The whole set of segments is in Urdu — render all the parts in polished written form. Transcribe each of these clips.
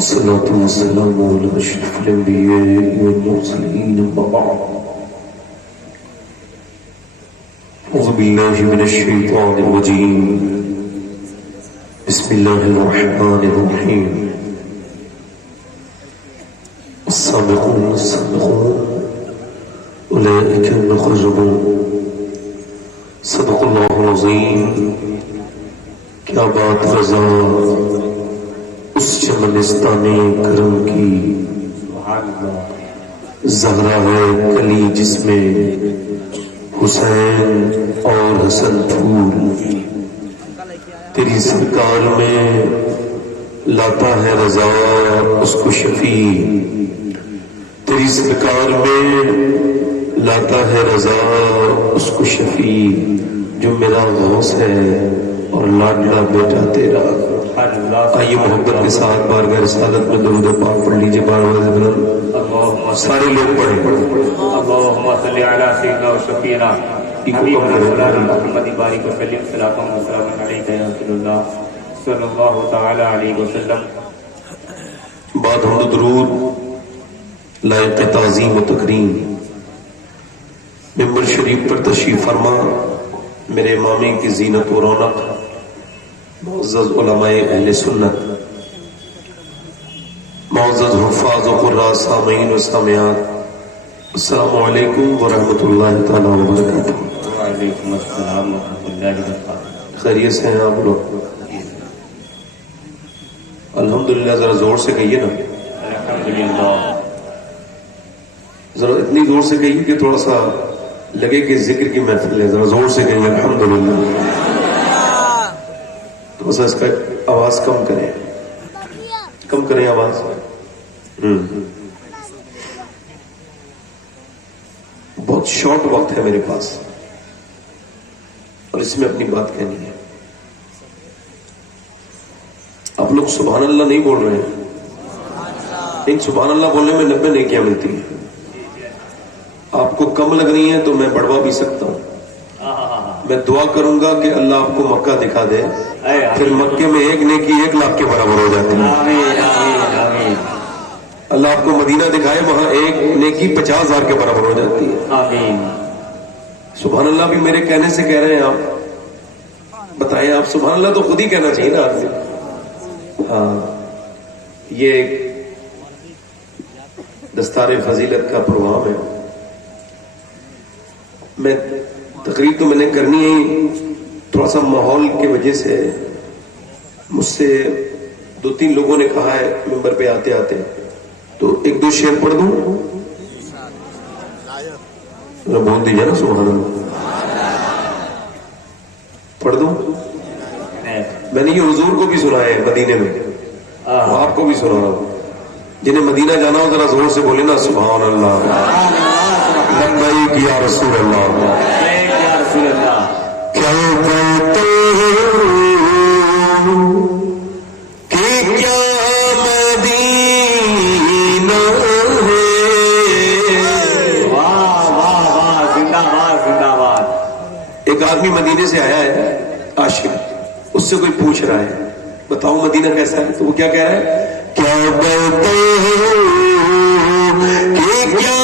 والصلاة والسلام على أشرف الأنبياء والمرسلين أما بعد أعوذ بالله من الشيطان الرجيم بسم الله الرحمن الرحيم السابقون السابقون أولئك المقربون صدق الله العظيم کیا بات رضا اس چمنستان کرم کی زہرا ہے کلی جس میں حسین اور حسن پھول تیری سرکار میں لاتا ہے رضا اس کو شفیع تیری سرکار میں لاتا ہے رضا اس کو شفیع جو میرا غوث ہے اور لاڈلا بیٹا تیرا آئیے محبت کے ساتھ بارگاہ رسالت میں درود پاک پڑھ لیجئے بار بار بلند سارے لوگ پڑھیں اللہم صلی علی سیدنا و شفیعنا حبیبنا مولانا محمد بارک وسلم صلاۃ و سلام علیک یا رسول اللہ صلی اللہ تعالی علیہ وسلم بعد حمد و درود لائق تعظیم و تکریم ممبر شریف پر تشریف فرما میرے امامی کی زینت و رونق معزز علماء اہل سنت معزز حفاظ و قراء سامعین و سامعات السلام علیکم ورحمۃ اللہ تعالی وبرکاتہ وعلیکم السلام ورحمۃ اللہ وبرکاتہ خیریت سے ہیں آپ لوگ الحمدللہ ذرا زور سے کہیے نا الحمدللہ ذرا اتنی زور سے کہیے کہ تھوڑا سا لگے کہ ذکر کی محفل ہے ذرا زور سے کہیے الحمدللہ تو بس اس کا آواز کم کریں آواز بہت شارٹ وقت ہے میرے پاس اور اس میں اپنی بات کہنی ہے آپ لوگ سبحان اللہ نہیں بول رہے ہیں ان سبحان اللہ بولنے میں 90 نیکیاں ملتی ہیں آپ کو کم لگ رہی ہیں تو میں بڑھوا بھی سکتا ہوں میں دعا کروں گا کہ اللہ آپ کو مکہ دکھا دے پھر مکے میں ایک نیکی 1 لاکھ کے برابر ہو جاتی ہے اللہ آپ کو مدینہ دکھائے وہاں ایک نیکی 50,000 کے برابر ہو جاتی ہے سبحان اللہ بھی میرے کہنے سے کہہ رہے ہیں آپ بتائیں آپ سبحان اللہ تو خود ہی کہنا چاہیے نا آدمی ہاں یہ دستار فضیلت کا پروگرام ہے میں تقریر تو میں نے کرنی ہے تھوڑا سا ماحول کی وجہ سے مجھ سے 2-3 لوگوں نے کہا ہے ممبر پہ آتے آتے تو 1-2 شعر پڑھ دوں بول دیجیے نا سبحان اللہ پڑھ دوں میں نے یہ حضور کو بھی سنا ہے مدینے میں آپ کو بھی سنا رہا ہوں جنہیں مدینہ جانا ہو ذرا زور سے بولے نا سبحان اللہ لبیک یا رسول اللہ کیا کہتے ہو کہ کیا مدینہ ہے واہ واہ واہ زندہ باد زندہ باد ایک آدمی مدینے سے آیا ہے عاشق اس سے کوئی پوچھ رہا ہے بتاؤ مدینہ کیسا ہے تو وہ کیا کہہ رہا ہے کیا کہتے ہو کہ کیا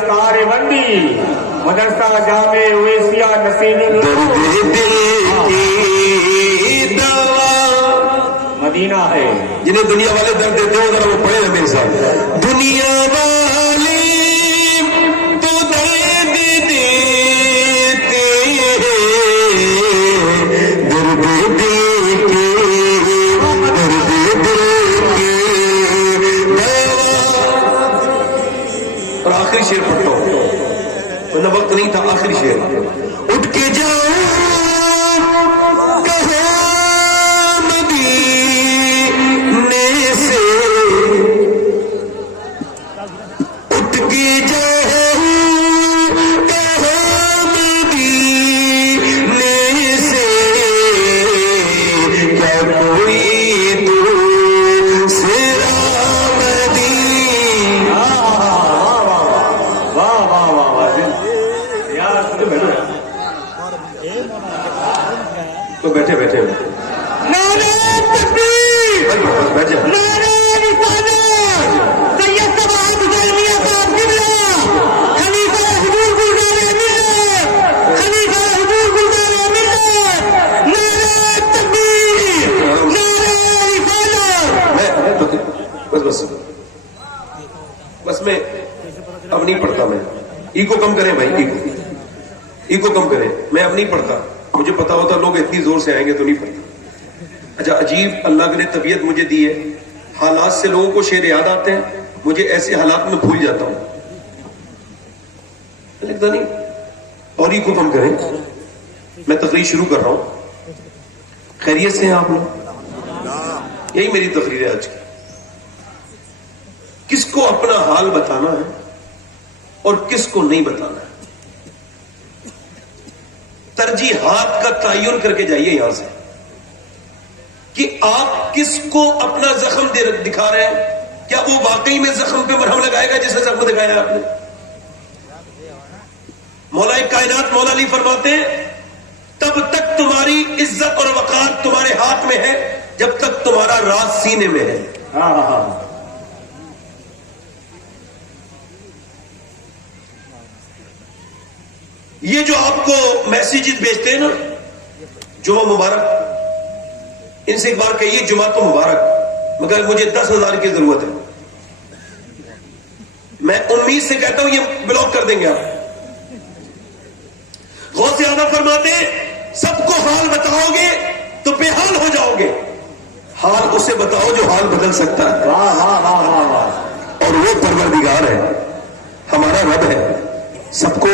دستار بندی مدرسہ جامع اویسیہ نصیر درد دل کی دوا مدینہ ہے. جنہیں دنیا والے درد دیتے ہو ذرا وہ پڑھے ہیں میرے ساتھ. دنیا والے تو درد دیتے ہیں درد دل کے درد دل کے دوا. اور آخری شعر پڑھتا ہوں ورنہ وقت نہیں تھا. آخری شعر اٹھ کے جاؤ تو بیٹھے بیٹھے بس میں اب نہیں پڑھتا. میں ایگو کم کریں بھائی, ایگو کم کریں. میں اب نہیں پڑھتا. مجھے پتا ہوتا لوگ اتنی زور سے آئیں گے تو نہیں پڑھتا. اچھا عجیب اللہ نے طبیعت مجھے دی ہے. حالات سے لوگوں کو شعر یاد آتے ہیں, مجھے ایسے حالات میں بھول جاتا ہوں. لگتا نہیں. اور ایگو کم کریں. میں تقریر شروع کر رہا ہوں. خیریت سے ہیں آپ لوگ؟ یہی میری تقریر ہے آج کی. کس کو اپنا حال بتانا ہے اور کس کو نہیں بتانا ہے. ترجیحات کا تعین کر کے جائیے یہاں سے کہ آپ کس کو اپنا زخم دکھا رہے ہیں. کیا وہ واقعی میں زخم پہ مرہم لگائے گا جسے زخم دکھایا آپ نے؟ مولا کائنات مولا علی فرماتے ہیں تب تک تمہاری عزت اور وقار تمہارے ہاتھ میں ہے جب تک تمہارا راز سینے میں ہے. یہ جو آپ کو میسیجز بھیجتے ہیں نا جمعہ مبارک, ان سے ایک بار کہیے جمعہ تو مبارک مگر مجھے 10,000 کی ضرورت ہے. میں امید سے کہتا ہوں یہ بلاک کر دیں گے آپ. غوث اعظم فرماتے ہیں سب کو حال بتاؤ گے تو بے حال ہو جاؤ گے. حال اسے بتاؤ جو حال بدل سکتا ہے. اور وہ پروردگار ہے, ہمارا رب ہے. سب کو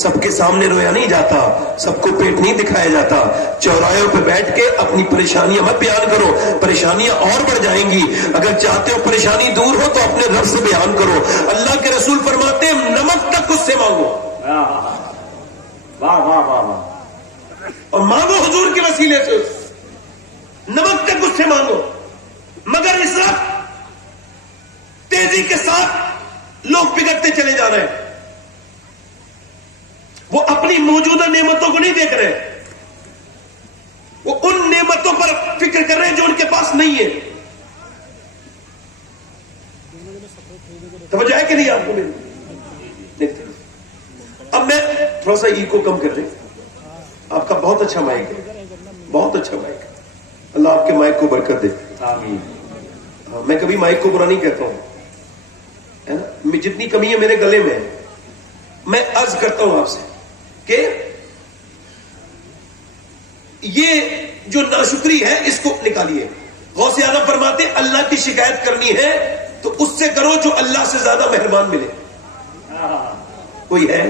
سب کے سامنے رویا نہیں جاتا, سب کو پیٹ نہیں دکھایا جاتا. چوراہوں پہ بیٹھ کے اپنی پریشانیاں مت بیان کرو, پریشانیاں اور بڑھ جائیں گی. اگر چاہتے ہو پریشانی دور ہو تو اپنے رب سے بیان کرو. اللہ کے رسول فرماتے ہیں نمک تک اس سے مانگو. اور مانگو حضور کے وسیلے سے, نمک تک اس سے مانگو. مگر اس وقت تیزی کے ساتھ لوگ بگڑتے چلے جا رہے ہیں. وہ اپنی موجودہ نعمتوں کو نہیں دیکھ رہے, وہ ان نعمتوں پر فکر کر رہے ہیں جو ان کے پاس نہیں ہے. توجہ ہے کہ نہیں آپ کو میری؟ اب میں تھوڑا سا ای کو کم کر دیں. آپ کا بہت اچھا مائک ہے, بہت اچھا مائک ہے. اللہ آپ کے مائک کو برکت دے. آمین. میں کبھی مائک کو برا نہیں کہتا ہوں, ہے نا. جتنی کمی ہے میرے گلے میں, میں عرض کرتا ہوں آپ سے کہ یہ جو ناشکری ہے اس کو نکالیے. غوث اعظم فرماتے اللہ کی شکایت کرنی ہے تو اس سے کرو جو اللہ سے زیادہ مہربان ملے. کوئی ہے؟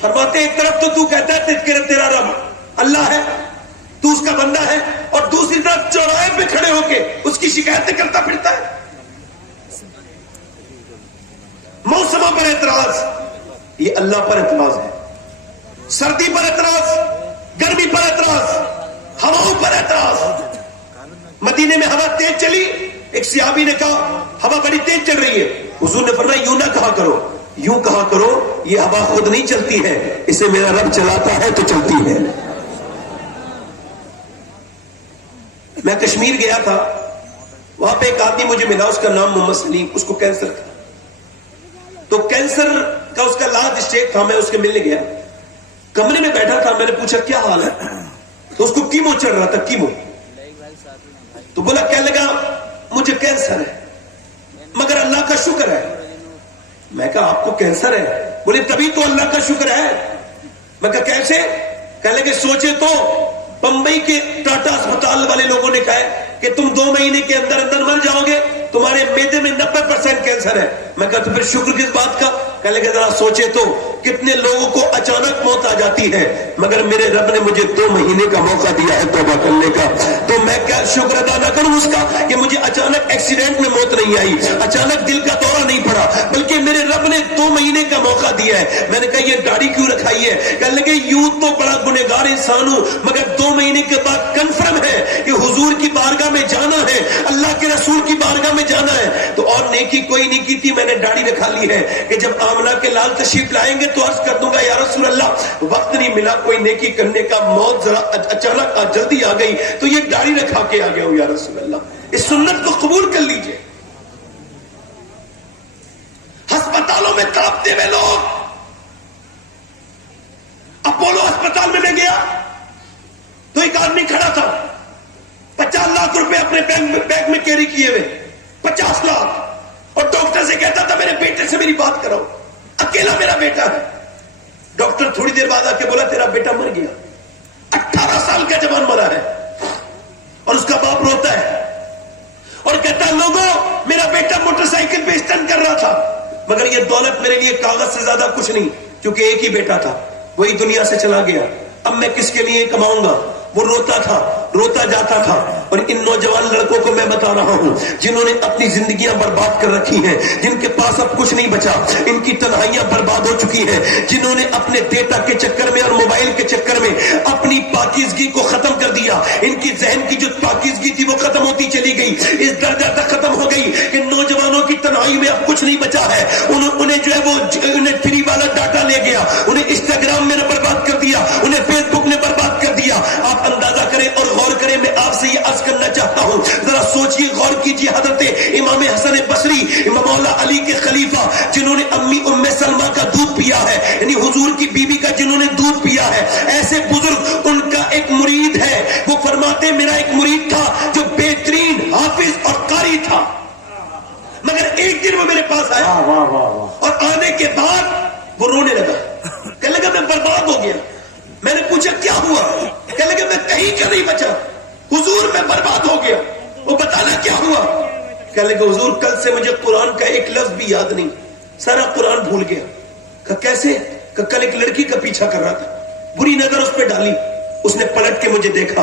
فرماتے ایک طرف تو کہتا ہے تیرا رب اللہ ہے, تو اس کا بندہ ہے, اور دوسری طرف چوراہے پہ کھڑے ہو کے اس کی شکایتیں کرتا پھرتا ہے. موسموں پر اعتراض, یہ اللہ پر اعتراض ہے. سردی پر اعتراض, گرمی پر اعتراض, ہواؤں پر اعتراض. مدینے میں ہوا تیز چلی, ایک صحابی نے کہا ہوا بڑی تیز چل رہی ہے. حضور نے فرمایا یوں نہ کہا کرو, یوں کہا کرو یہ ہوا خود نہیں چلتی ہے, اسے میرا رب چلاتا ہے تو چلتی ہے. میں کشمیر گیا تھا, وہاں پہ ایک آدمی مجھے ملا, اس کا نام محمد سلیم, اس کو کینسر تھا. تو کینسر کا اس کا لاسٹ اسٹیج تھا. میں اس کے ملنے گیا, کمرے میں بیٹھا تھا, میں نے پوچھا کیا حال ہے, تو اس کو کیمو چڑھ رہا تھا, کیمو. تو بولا کہنے لگا مجھے کینسر ہے مگر اللہ کا شکر ہے. میں کہا آپ کو کینسر ہے؟ بولے تبھی تو اللہ کا شکر ہے. میں کہا کیسے؟ کہنے لگے سوچے تو بمبئی کے ٹاٹا اسپتال والے لوگوں نے کہا کہ تم 2 مہینے کے اندر اندر مر جاؤ گے, تمہارے معدے میں 90% کینسر ہے. میں کہا تو پھر شکر کس بات کا؟ کہنے لگے ذرا سوچے تو کتنے لوگوں کو اچانک موت آ جاتی ہے مگر میرے رب نے مجھے 2 مہینے کا موقع دیا ہے توبہ کرنے کا. تو میں کیا شکر ادا نہ کروں اس کا کہ مجھے اچانک ایکسیڈنٹ میں موت نہیں آئی, اچانک دل کا دورہ نہیں پڑا, بلکہ میرے رب نے 2 مہینے کا موقع دیا ہے. میں نے کہا یہ گاڑی کیوں رکھائی ہے؟ کہنے لگے یوں تو بڑا گنہگار انسان ہوں مگر 2 مہینے کے بعد کنفرم ہے کہ حضور کی بارگاہ میں جانا ہے, اللہ کے رسول کی بارگاہ میں جانا ہے. تو اور نیکی کوئی نہیں کی تھی, میں نے داڑھی رکھا لی ہے کہ جب آمنہ کے لال تشریف لائیں گے تو عرض کر دوں گا یا رسول اللہ وقت نہیں ملا کوئی نیکی کرنے کا, موت ذرا اچانک جلدی آ گئی تو یہ داڑھی رکھا کے آ گیا ہوں یا رسول اللہ. اس سنت کو قبول کر لیجئے. ہسپتالوں میں تڑپتے ہوئے لوگ, اپولو ہسپتال میں گیا تو ایک آدمی کھڑا تھا 50 لاکھ روپے اپنے بیگ میں کیری کیے ہوئے, 50 لاکھ, اور ڈاکٹر سے کہتا تھا میرے بیٹے سے میری بات کراؤ, اکیلا میرا بیٹا ہے. ڈاکٹر تھوڑی دیر بعد آ کے بولا تیرا بیٹا مر گیا, 18 سال کا جوان مرا ہے. اور اس کا باپ روتا ہے اور کہتا لوگوں میرا بیٹا موٹر سائیکل پہ اسٹنٹ کر رہا تھا مگر یہ دولت میرے لیے کاغذ سے زیادہ کچھ نہیں, کیونکہ ایک ہی بیٹا تھا, وہی دنیا سے چلا گیا, اب میں کس کے لیے کماؤں گا. وہ روتا تھا, روتا جاتا تھا. اور ان نوجوان لڑکوں کو میں بتا رہا ہوں جنہوں نے اپنی زندگیاں برباد کر رکھی ہیں, جن کے پاس اب کچھ نہیں بچا, ان کی تنہائیاں برباد ہو چکی ہیں, جنہوں نے اپنے ڈیٹا کے چکر میں اور موبائل کے چکر میں اپنی پاکیزگی کو ختم کر دیا. ان کی ذہن کی جو پاکیزگی تھی وہ ختم ہوتی چلی گئی, اس درجہ تک ختم ہو گئی کہ نوجوانوں کی تنہائی میں اب کچھ نہیں بچا ہے. انہیں جو ہے وہ انہیں فری والا ڈاٹا لے گیا, انہیں انسٹاگرام میں نے برباد کر دیا, انہیں فیس بک نے برباد کر دیا. آپ اندازہ کریں اور غور کریں, میں آپ سے یہ عرض کرنا چاہتا ہوں, ذرا سوچئے, غور کیجئے. حضرت امام حسن بصری, امام مولا علی کے خلیفہ, جنہوں نے امی ام سلمہ کا دودھ پیا ہے, یعنی حضور کی بیوی کا جنہوں نے دودھ پیا ہے, ایسے بزرگ, ان کا ایک مرید ہے, وہ فرماتے میرا ایک مرید تھا جو بہترین حافظ اور قاری تھا مگر ایک دن وہ میرے پاس آیا اور آنے کے بعد وہ رونے لگا, کہنے لگا میں برباد ہو گیا. میں نے پوچھا کیا ہوا؟ کہنے لگا میں کہیں کا نہیں بچا حضور, میں برباد ہو گیا. وہ بتانا کیا ہوا؟ کہنے لگا حضور کل سے مجھے قرآن کا ایک لفظ بھی یاد نہیں, سارا قرآن بھول گیا. کہا کیسے؟ کہا کل ایک لڑکی کا پیچھا کر رہا تھا, بری نظر اس پہ ڈالی, اس نے پلٹ کے مجھے دیکھا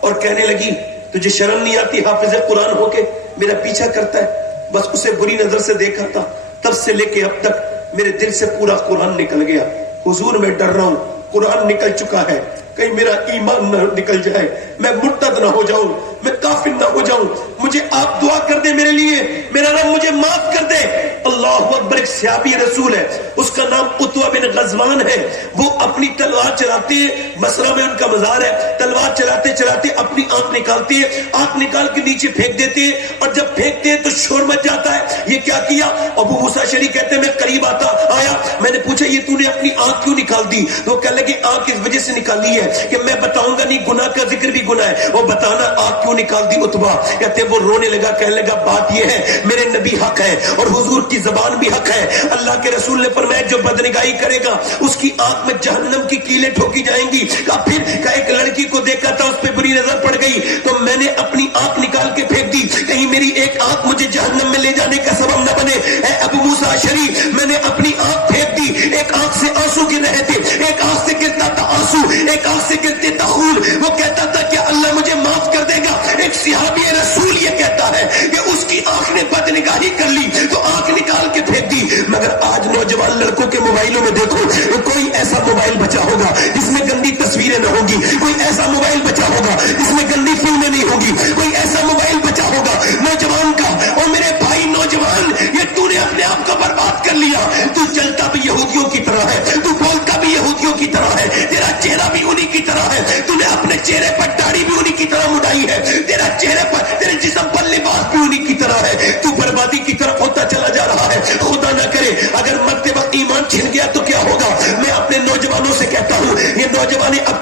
اور کہنے لگی تجھے شرم نہیں آتی حافظ قرآن ہو کے میرا پیچھا کرتا ہے؟ بس اسے بری نظر سے دیکھا تھا, تب سے لے کے اب تک میرے دل سے پورا قرآن نکل گیا. حضور میں ڈر رہا ہوں, قرآن نکل چکا ہے, کہیں میرا ایمان نہ نکل جائے, میں مرتد نہ ہو جاؤں, میں کافر نہ ہو جاؤں. مجھے آپ دعا کر دیں میرے لیے, میرا رب مجھے معاف کر دے. اللہ اکبر. ایک صحابی رسول ہے, اس کا نام عتبہ بن غزوان ہے. وہ اپنی تلوار چلاتے ہیں, بصرہ میں ان کا مزار ہے, تلوار چلاتے چلاتے اپنی آنکھ نکالتے ہیں, آنکھ نکال کے نیچے پھینک دیتے ہیں, اور جب پھینکتے ہیں تو شور مچ جاتا ہے. یہ کیا کیا؟ ابو موسیٰ اشعری کہتے ہیں میں قریب آیا, میں نے پوچھا یہ تو نے اپنی آنکھ کیوں نکال دی؟ تو وہ کہنے لگے آنکھ اس وجہ سے نکالی ہے کہ میں بتاؤں گا نہیں, گناہ کا ذکر بھی گناہ ہے, وہ بتانا آنکھ کیوں نکال دی. عتبہ کہتے وہ رونے لگا, کہنے لگا بات یہ ہے میرے نبی حق ہے اور حضور کی زبان بھی حق ہے. اللہ کے رسول نے فرمایا جو بدنگاہی کرے گا اس کی آنکھ میں جہنم کی کیلیں ٹھوکی جائیں گی. پھر ایک لڑکی کو دیکھا تھا, اس پہ بری نظر پڑ گئی تو میں نے اپنی آنکھ نکال کے پھینک دی, کہیں میری ایک آنکھ مجھے جہنم میں لے جانے کا سبب نہ بنے. اے ابو موسیٰ اشعری, میں نے اپنی آنکھ پھینک دی, ایک آنکھ سے آنسو گر رہے تھے, ایک آنکھ سے گرتا تھا آنسو, ایک آنکھ سے گرتے تھا خون. وہ کہتا تھا کہ اللہ مجھے معاف کر دے گا. ایک صحابی رسول یہ کہتا ہے کہ اس کی آنکھ نے بدنگاہی کر لی تو آنکھ نکال کے پھینک دی. مگر آج نوجوان لڑکوں کے موبائلوں میں دیکھو, کوئی ایسا موبائل بچا ہوگا جس میں گندی تصویریں نہ ہوگی, کوئی ایسا موبائل بچا ہوگا جس میں گندی فلمیں نہیں ہوگی, کوئی ایسا موبائل بچا ہوگا نوجوان کا. اور میرے بھائی نوجوان, یہ تو نے اپنے آپ کو برباد کر لیا. تو چلتا بھی یہودیوں کی طرح ہے, تو بولتا بھی یہودیوں کی طرح ہے, تیرا چہرہ بھی انہی کی طرح ہے, تو نے اپنے چہرے پر داڑھی بھی انہی کی طرح مڈائی ہے, تیرا چہرے پر تیرے جسم پر لباس بھی انہی کی طرح ہے. تو بربادی کی طرف ہوتا چلا جا رہا ہے. خدا نہ کرے اگر مرتے وقت ایمان چھن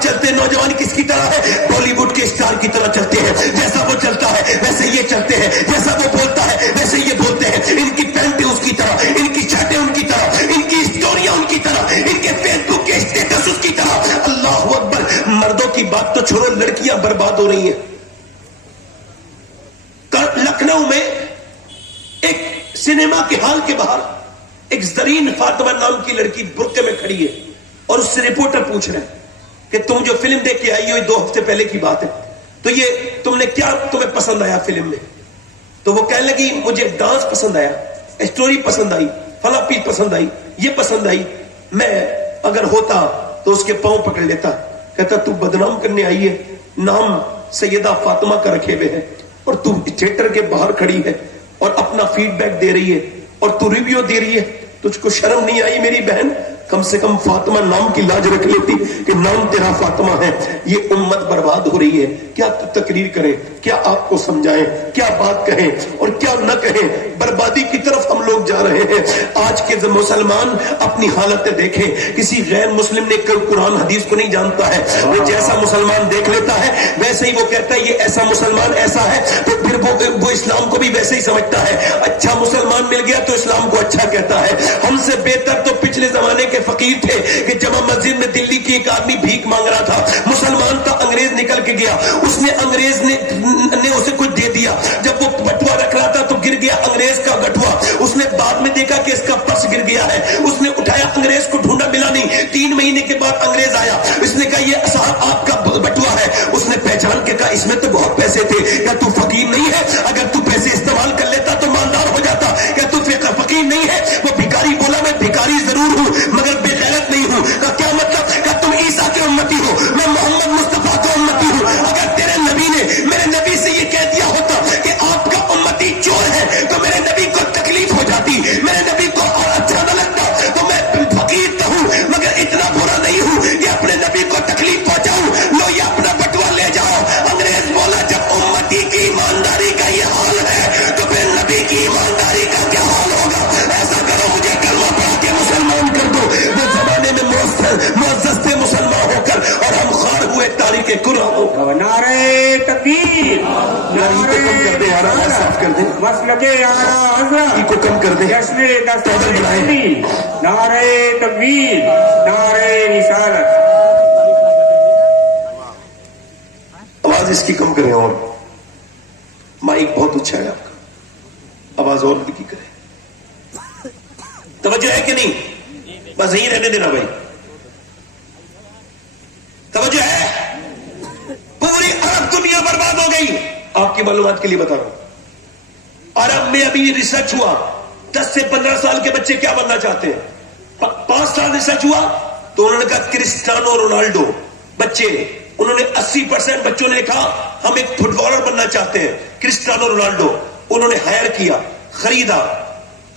چلتے نوجوان کس کی طرح ہے؟ بالی ووڈ کے اسٹار کی طرح چلتے ہیں. جیسا وہ چلتا ہے ویسے یہ چلتے ہیں, جیسا وہ بولتا ہے ویسے یہ بولتے ہیں. ان کی پینٹیں اس کی طرح, ان کی شرٹیں ان کی طرح, ان کی اسٹوریاں ان کی طرح, ان کے فیس بک کے اسٹیٹس اس کی طرح. اللہ اکبر. مردوں کی بات تو چھوڑو, لڑکیاں برباد ہو رہی ہیں. لکھنؤ میں ایک سنیما کے ہال کے باہر ایک زرین فاطمہ نام کی لڑکی برقعے میں کھڑی ہے اور اس سے رپورٹر پوچھ رہے ہیں کہ تم جو فلم دیکھ کے آئی ہو 2 ہفتے پہلے کی بات ہے, تو یہ تم نے کیا تمہیں پسند آیا فلم میں؟ تو وہ کہنے لگی مجھے ڈانس پسند آیا, اسٹوری پسند آئی, فلاں پیس پسند آئی, یہ پسند آئی. میں اگر ہوتا تو اس کے پاؤں پکڑ لیتا. کہتا تو بدنام کرنے آئی ہے, نام سیدہ فاطمہ کا رکھے ہوئے ہے اور تو تھیٹر کے باہر کھڑی ہے اور اپنا فیڈ بیک دے رہی ہے اور تو ریویو دے رہی ہے. تجھ کو شرم نہیں آئی میری بہن؟ کم سے کم فاطمہ نام کی لاج رکھ لیتی کہ نام تیرا فاطمہ ہے. یہ امت برباد ہو رہی ہے. کیا تقریر کریں, کیا آپ کو سمجھائیں, کیا بات کہیں اور کیا نہ کہیں. بربادی کی طرف ہم لوگ جا رہے ہیں. آج کے مسلمان اپنی حالتیں دیکھیں. کسی غیر مسلم نے قرآن حدیث کو نہیں جانتا ہے, وہ جیسا مسلمان دیکھ لیتا ہے ویسے ہی وہ کہتا ہے یہ ایسا مسلمان ایسا ہے, تو پھر وہ اسلام کو بھی ویسے ہی سمجھتا ہے. اچھا مسلمان مل گیا تو اسلام کو اچھا کہتا ہے. ہم سے بہتر تو پچھلے زمانے کے فقیر تھے کہ جمع مسجد میں دلی کی ایک آدمی بھیک مانگ رہا تھا, مسلمان تھا, انگریز نکل کے گیا, اس نے انگریز نے اسے کچھ دے دیا. جب وہ بٹوا رکھ رہا تھا تو گر گیا انگریز کا بٹوا. اس نے بعد میں دیکھا کہ اس کا پرس گر گیا ہے, اس نے اٹھایا, انگریز کو ڈھونڈا ملا نہیں. 3 مہینے کے بعد انگریز آیا, اس نے کہا یہ صاحب آپ کا بٹوا ہے. اس نے پہچان کے کہا اس میں تو بہت پیسے تھے. کیا تو فقیر نہیں ہے؟ اگر تو پیسے استعمال کر لیتا تو مالدار ہو جاتا. کیا تو فقیر نہیں ہے؟ وہ بھکاری بولا میں بھکاری ضرور ہوں مگر بے غیرت نہیں ہوں. کا کیا مطلب؟ کہ تم عیسیٰ کے امتی ہو, میں محمد مصطفیٰ کا امتی ہوں. اگر تیرے نبی نے میرے نبی سے یہ کہہ دیا ہوتا کہ آپ کا امتی چور ہے تو میرے نبی کو تکلیف ہو جاتی, میرے نبی کو اور اچھا نہ لگتا. تو میں فقیر تو ہوں مگر اتنا برا نہیں ہوں کہ اپنے نبی کو تکلیف پہنچاؤں. لو یہ اپنا بٹوا لے جاؤ. انگریز بولا جب امتی کی ایمانداری کا یہ حال ہے تو پھر نبی کی ایمانداری کا کیا حال ہوگا؟ ایسا کرو مجھے کلمہ پڑھ کے مسلمان کر دو. وہ زمانے میں معزز تھے مسلمان ہو کر اور ہم خوار ہوئے تاریخ قرآن ہو. نعرہ تکبیر, نعرہ کر دیں, آرام صاف کر دیں, مسلک اعلیٰ حضرت کو کم کر دیں, جشن دستور اسلامی, نعرہ تکبیر, نعرہ رسالت. آواز اس کی کم کریں اور مائک بہت اچھا ہے آپ کا, آواز اور کی کریں. توجہ ہے کہ نہیں؟ بس یہی رہنے دینا بھائی. توجہ ہے؟ پوری عرب دنیا برباد ہو گئی. آپ کی معلومات کے لیے بتا رہا ہوں, عرب میں ابھی ریسرچ ہوا 10 سے 15 سال کے بچے کیا بننا چاہتے ہیں. 5 سال ریسرچ ہوا تو انہوں نے کہا کرسٹیانو رونالڈو. بچے انہوں نے 80% بچوں نے کہا ہم ایک فٹ بالر بننا چاہتے ہیں کرسٹیانو رونالڈو. انہوں نے ہائر کیا, خریدا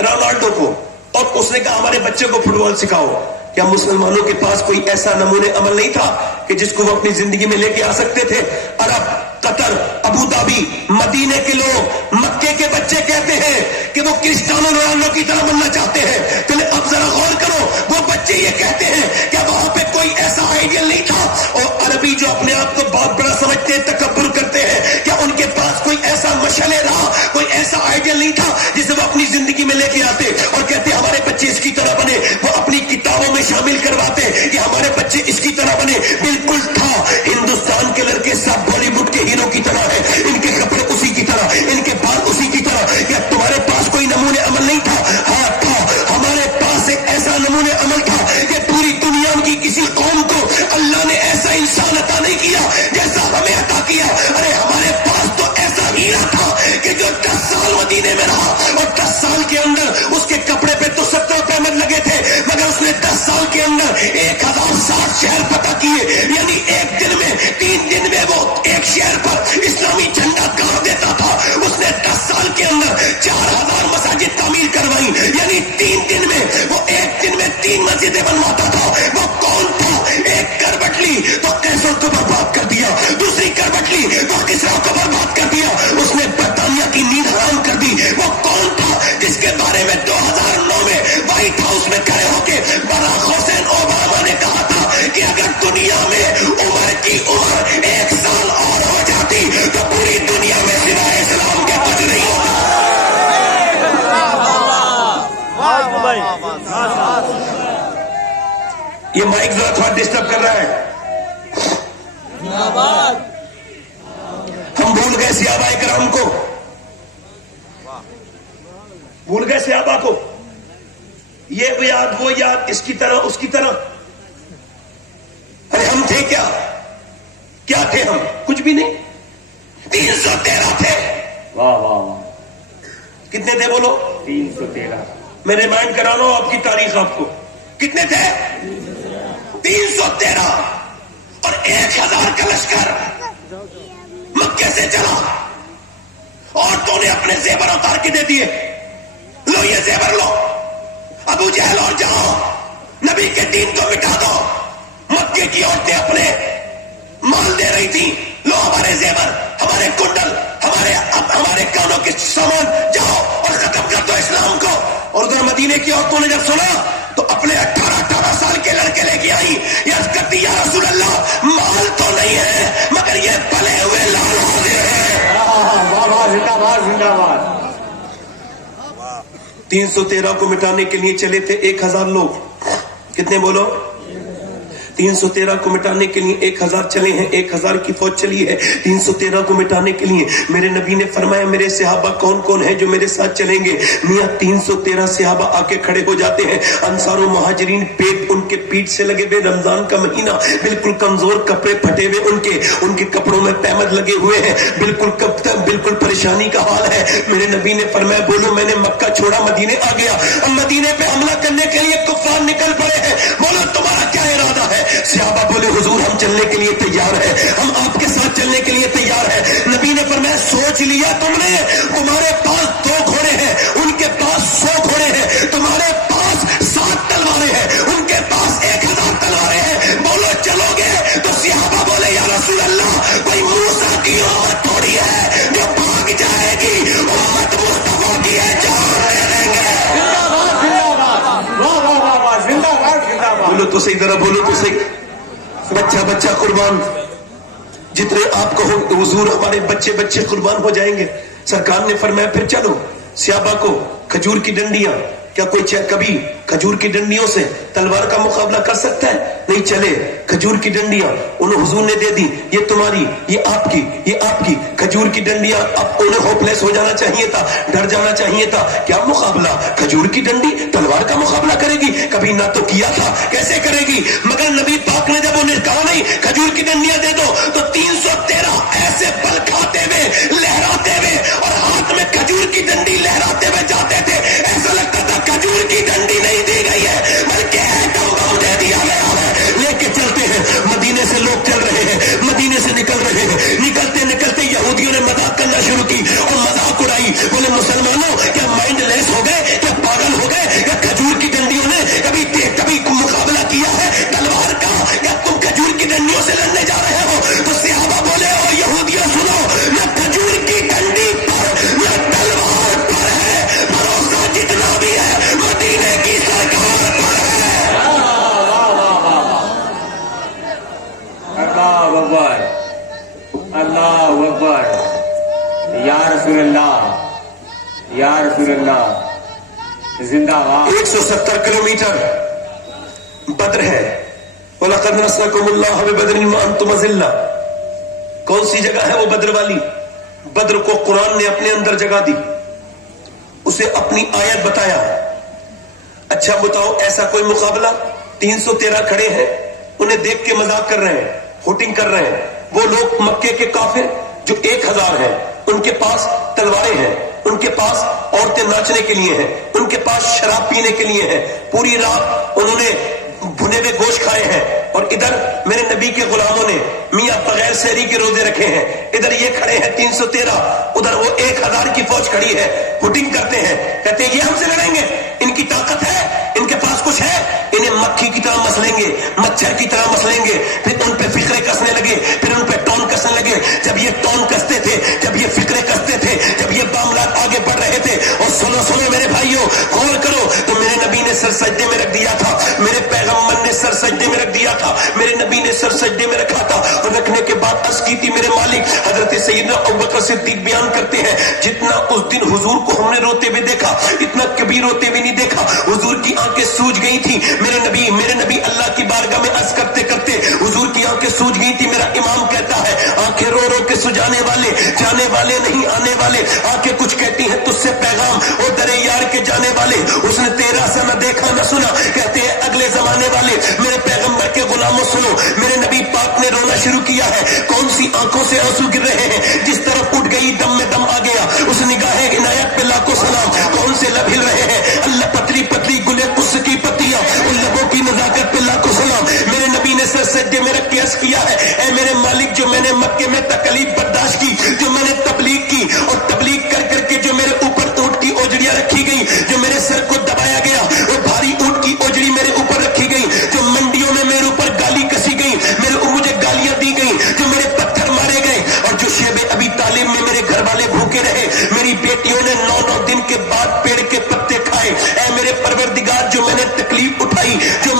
رونالڈو کو اور اس نے کہا ہمارے بچے کو فٹ بال سکھاؤ. کیا مسلمانوں کے پاس کوئی ایسا نمونے عمل نہیں تھا کہ جس کو وہ اپنی زندگی میں لے کے آ سکتے تھے؟ عرب, قطر, ابو ظبی, مدینے کے لوگ, مکے کے بچے کہتے ہیں کہ وہ کرسٹیانو رونالڈو کی طرح بننا چاہتے ہیں. پہلے اب ذرا غور کرو, وہ بچے یہ کہتے ہیں کہ وہاں پہ کوئی ایسا آئیڈیل نہیں تھا. اور عربی جو اپنے آپ کو بہت بڑا سمجھتے ہیں, تکبر کرتے ہیں, کیا ان کے پاس کوئی ایسا مشعل راہ, کوئی ایسا آئیڈیل نہیں تھا جسے وہ اپنی زندگی میں لے کے آتے اور کہتے ہمارے بچے اس کی طرح بنے. وہ اپنی کتابوں میں شامل کرواتے کہ ہمارے بچے اس کی طرح بنے. بالکل تھا. ہندوستان کے لڑکے سب بالی ووڈ کے ہیرو کی طرح ہے, ان کے کپڑے اسی کی طرح, ان کے بال اسی کی طرح. کیا تمہارے پاس کوئی نمونے عمل نہیں تھا؟ ہاں تھا. ہمارے پاس ایک ایسا نمونے عمل تھا کہ پوری دنیا کی کسی قوم کو اللہ نے ایسا انسان عطا نہیں کیا جیسا ہمیں عطا کیا. ارے ہمارے پاس تو ایسا ہیرا تھا کہ جو 10 سال مدینے میں رہا اور 10 سال کے اندر اس کے کپڑے پہ تو 70 پیمنٹ لگے تھے مگر اس نے 10 سال کے اندر 1060 شہر فتح کیے. یعنی ایک دن میں 3 دن میں وہ ایک شہر پر اسلامی جھنڈا گاڑ دیتا تھا. اس نے 10 سال کے اندر 4000 مساجد تعمیر کروائی. یعنی 3 دن میں وہ ایک دن میں 3 مسجدیں بنواتا تھا. وہ کون تھا؟ ایک کربٹلی تو کیسر کو برباد کر دیا, دوسری کربٹلی تو کسرا کو برباد کر دیا. اس نے برطانیہ کی نیند حرام کر دی. وہ کون تھا جس کے بارے میں 2009 میں وائٹ ہاؤس میں کھڑے ہو کے باراک حسین اوباما نے کہا تھا کہ اگر دنیا میں عمر بار ڈسٹرب کر رہا ہے. ہم بھول گئے صحابہ کرام کو, بھول گئے صحابہ کو. یہ یاد وہ یاد, اس کی طرح اس کی طرح. ارے ہم تھے کیا تھے ہم؟ کچھ بھی نہیں. 313 تھے. واہ واہ واہ. کتنے تھے بولو؟ 313. میں ریمائنڈ کرا رہا ہوں آپ کی تاریخ آپ کو. کتنے تھے؟ 313. اور 1000 کا لشکر مکے سے چلا. عورتوں نے اپنے زیور اتار کے دے دیے. لو یہ زیور لو, ابو جہل اور جاؤ, نبی کے دین کو مٹا دو. مکے کی عورتیں اپنے مال دے رہی تھی. لو ہمارے زیور, ہمارے کنڈل, ہمارے کانوں کے سامان, جاؤ اور ختم کر دو اسلام کو. اور ادھر مدینے کی عورتوں نے جب سنا تو اپنے 18 سال کے لڑکے لے کے آئی. یہ کرتی یا رسول اللہ, مال تو نہیں ہے مگر یہ پلے ہوئے لال ہو گئے ہیں. زندہ باد زندہ باد. 313 کو مٹانے کے لیے چلے تھے 1000 لوگ. کتنے بولو؟ 313 کو مٹانے کے لیے 1000 چلے ہیں. 1000 کی فوج چلی ہے 313 کو مٹانے کے لیے. میرے نبی نے فرمایا میرے صحابہ کون کون ہیں جو میرے ساتھ چلیں گے؟ میاں 313 صحابہ آ کے کھڑے ہو جاتے ہیں. انصار و مہاجرین پیٹ ان کے پیٹ سے لگے ہوئے, رمضان کا مہینہ, بالکل کمزور, کپڑے پھٹے ہوئے, ان کے کپڑوں میں پیمد لگے ہوئے ہیں, بالکل پریشانی کا حال ہے. میرے نبی نے فرمایا بولو میں نے مکہ چھوڑا مدینے آ گیا. اب مدینے پہ حملہ کرنے کے لیے کفار نکل پڑے ہیں, بولو تمہارا کیا ارادہ ہے؟ صحابہ بولے حضور ہم چلنے کے لیے تیار ہیں, ہم آپ کے ساتھ چلنے کے لیے تیار ہیں. نبی نے فرمایا سوچ لیا تم نے؟ تمہارے پاس 2 گھوڑے ہیں, ان کے پاس 100 گھوڑے ہیں. تمہارے پاس 7 تلواریں ہیں, ان کے پاس 1000 تلواریں ہیں. بولو چلو گے؟ تو صحابہ بولے یا رسول اللہ کوئی موسیٰ کی امت تھوڑی ہے جو بھاگ جائے گی, امت مصطفیٰ کی ہے جان دے دیں گے. بولو تو صحیح, ذرا بولو تو صحیح. بچہ قربان, جتنے آپ کو حضور ہمارے بچے قربان ہو جائیں گے. سرکار نے فرمایا پھر چلو. صحابہ کو کھجور کی ڈنڈیاں, کیا کوئی کبھی کھجور کی ڈنڈیوں سے تلوار کا مقابلہ کر سکتا ہے؟ نہیں چلے. کھجور کی ڈنڈیاں انہیں حضور نے دے دی, یہ تمہاری, یہ آپ کی کھجور کی ڈنڈیاں. اب انہیں ہوپلیس ہو جانا چاہیے تھا, ڈر جانا چاہیے تھا. کیا مقابلہ؟ کھجور کی ڈنڈی تلوار کا مقابلہ کرے گی؟ کبھی نہ تو کیا تھا, کیسے کرے گی؟ مگر نبی پاک نے جب انہیں کہا نہیں کھجور کی ڈنڈیاں دے دو, تو 313 ایسے پل کھاتے ہوئے, لہراتے ہوئے, اور ہاتھ میں کھجور کی ڈنڈی لہراتے ہوئے جاتے تھے. ایسا لگتا تھا کھجور کی ڈنڈی نہیں دی گئی ہے بلکہ ایٹم بم دے دیا گیا ہے. لے کے چلتے ہیں. مدینے سے لوگ چل رہے ہیں, مدینے سے نکل رہے ہیں. نکلتے یہودیوں نے مذاق کرنا شروع کی اور مذاق اڑائی. بولے مسلمانوں کیا مائنڈ لیس ہو گئے, کیا پاگل ہو گئے؟ کیا کھجور کی ڈنڈیوں نے کبھی مقابلہ کیا ہے تلوار کا؟ یا تم کھجور کی ڈنڈیوں سے لڑنے جا رہے ہو؟ تو صحابہ بولے او یہودیوں سنو, نہ کھجور کی ڈنڈی پر نہ تلوار پر ہے بھروسہ, جتنا بھی ہے مدینے کی سرکار پر ہے. اللہ اکبر, اللہ اکبر. یا رسول اللہ, یا رسول اللہ. زندہ باد. 170 کلومیٹر بدر ہے. وَلَقَدْ نَصْرَكُمُ اللَّهُ بِبَدْرٍ وَأَنْتُمْ أَذِلَّةٌ. کون سی جگہ ہے وہ بدر والی؟ بدر کو قرآن نے اپنے اندر جگہ دی, اسے اپنی آیت بتایا. اچھا بتاؤ ایسا کوئی مقابلہ؟ 313 کھڑے ہیں, انہیں دیکھ کے مذاق کر رہے ہیں, ہوٹنگ کر رہے ہیں. وہ لوگ مکے کے کافر جو 1000 ہیں, ان کے پاس تلواریں ہیں, ان کے پاس عورتیں ناچنے کے لیے ہیں, ان کے پاس شراب پینے کے لیے ہیں. پوری رات انہوں نے بھنے ہوئے گوشت کھائے ہیں, اور ادھر میرے نبی کے غلاموں نے میاں بغیر سحری کے روزے رکھے ہیں. ادھر یہ کھڑے ہیں 313, ادھر وہ 1000 کی فوج کھڑی ہے, ہوٹنگ کرتے ہیں, کہتے ہیں یہ ہم سے لڑیں گے, ان کی طاقت ہے, ان کے پاس کچھ ہے. انہیں مکھی کی طرح مسلیں گے, مچھر کی طرح مسلیں گے. پھر ان پہ فکرے کسنے لگے, پھر ان پہ ٹون کسنے لگے. جب یہ ٹون کستے تھے, جب یہ فکرے کستے تھے, جب یہ معاملات آگے بڑھ رہے تھے, اور سنو میرے بھائیوں غور کرو, تو میرے نبی نے سر سجدے میں رکھ دیا تھا, میرے پیغمبر نے سر سجدے میں رکھ دیا تھا. میرے نبی نے سر سجدے میں رکھا تھا اور رکھنے کے بعد عرض کی تھی میرے مالک. حضرت سیدنا ابوبکر صدیق بیان کرتے ہیں جتنا اس دن حضور کو ہم نے روتے ہوئے دیکھا اتنا کبھی روتے ہوئے نہیں دیکھا. حضور کی آنکھیں سوج گئی تھی. میرے نبی اللہ کی بارگاہ میں عرض کرتے کرتے حضور کی آنکھیں سوج گئی تھی. میرا امام کہتا ہے آنکھیں رو رو کے سجانے والے جانے والے نہیں آنے والے. آنکھیں کچھ کہتی ہیں تجھ سے پیغام اور درے یار کے جانے والے. اس نے تیرا سا نہ دیکھا نہ سنا. کہتے ہیں اگلے زمانے والے میرے پیغمبر کے غلاموں سنو. میرے نبی پاک نے رونا شروع کیا ہے. کون سی آنکھوں سے آنسو گر رہے ہیں؟ جس طرف اٹھ گئی دم میں دم آ گیا. اس نگاہ عنایت پہ لاکھوں سلام. کون سے لب ہل رہے ہیں؟ اللہ پتلی پتلی گلے اس کی پتیاں ان لبوں کی نزاکت پہ لاکھوں سلام. میرے نبی نے سر سجدے میں رکھ کے عرض کیا ہے اے میرے مالک جو میں نے مکے میں تکلیف برداشت کی, جو میں نے تبلیغ کی اور تبلیغ کر کر کے جو میرے اوپر اونٹ کی اوجڑیاں رکھی گئی, جو میرے سر کو دبایا گیا اور بھاری اونٹ کی اوجڑی میرے اوپر رکھی گئی, جو منڈیوں میں میرے اوپر گالی کسی گئی, مجھے گالیاں دی گئی, جو میرے پتھر مارے گئے اور جو شیب ابی طالب میں میرے گھر والے بھوکے رہے, میری بیٹیوں نے 9 دن کے بعد پیڑ کے پتے کھائے. اے میرے پروردگار جو میں نے تکلیف اٹھائی, جو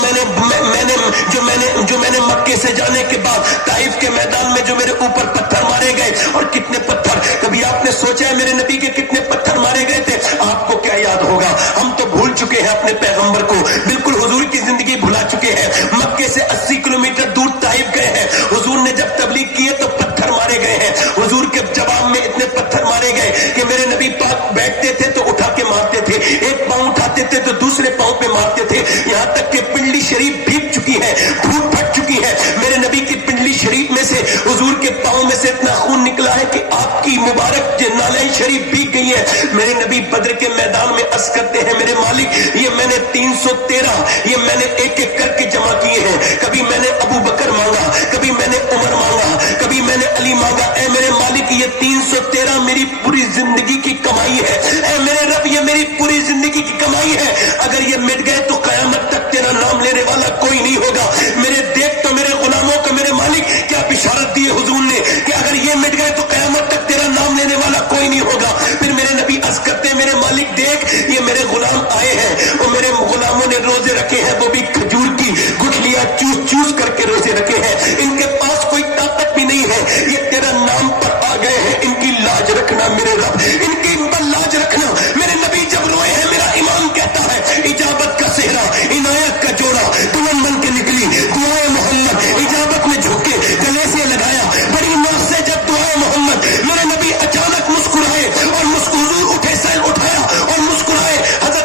میں نے مکے سے جانے کے بعد طائف کے میدان میں جو میرے اوپر پتھر مارے گئے, اور کتنے پتھر, کبھی آپ نے سوچا ہے میرے نبی کے کتنے پتھر مارے گئے تھے؟ آپ کو کیا یاد ہوگا؟ ہم تو بھول چکے ہیں اپنے پیغمبر کو, بالکل حضور کی زندگی بھلا چکے ہیں. مکے سے 80 کلومیٹر دور طائف گئے ہیں. حضور نے جب تبلیغ کی ہے تو پتھر مارے گئے ہیں. حضور کے جواب میں اتنے پتھر مارے گئے کہ میرے نبی پاک بیٹھتے تھے تو اٹھا کے مارتے تھے, ایک پاؤں اٹھاتے تھے تو دوسرے پاؤں پہ مارتے تھے, یہاں تک کہ پنڈلی شریف بھیگ چکی ہے, پھوٹ پھٹ چکی ہے. میرے نبی کی پنڈلی شریف میں سے, حضور کے پاؤں میں سے اتنا خون نکلا ہے کہ آپ کی مبارک نالین شریف بھیگ گئی ہے. میرے نبی بدر کے میدان میں عرض کرتے ہیں میرے مالک یہ میں نے 313 یہ میں نے ایک ایک کر کے جمع کیے ہیں. کبھی میں نے ابو بکر مانگا, کبھی میں نے عمر مانگا, کبھی میں نے علی مانگا. اے میرے مالک یہ 313 میری پوری زندگی کی کمائی ہے. اے میرے رب یہ میری پوری زندگی کی کمائی ہے. اگر یہ مٹ گئے تو قیامت تک تیرا نام لینے والا کوئی نہیں ہوگا. میرے دیکھ تو میرے غلاموں کو میرے مالک کیا بشارت دی حضور نے کہ اگر یہ مٹ گئے تو قیامت تک تیرا نام لینے والا کوئی نہیں ہوگا. پھر میرے نبی عرض کرتے میرے مالک دیکھ یہ میرے غلام آئے ہیں اور میرے غلاموں نے روزے رکھے ہیں, وہ بھی کھجور کی گٹھلیاں چوس چوس کر کے روزے رکھے ہیں. ان کے پاس کوئی طاقت بھی نہیں ہے, یہ تیرا نام پر آ گئے ہیں. ان کی لاج رکھنا میرے رب, ان کی لاج رکھنا. میرے نبی جب روئے ہیں میرا امام کہتا ہے اجابت کا صحرا عنایت کا جوڑا دلہن بن کے نکلی دعائے محمد, اجابت میں جھکے گلے سے لگایا بڑی ناز سے جب دعائے محمد. میرے نبی اچانک مسکرائے اور حضور اٹھے, سر اٹھایا اور مسکرائے. حضرت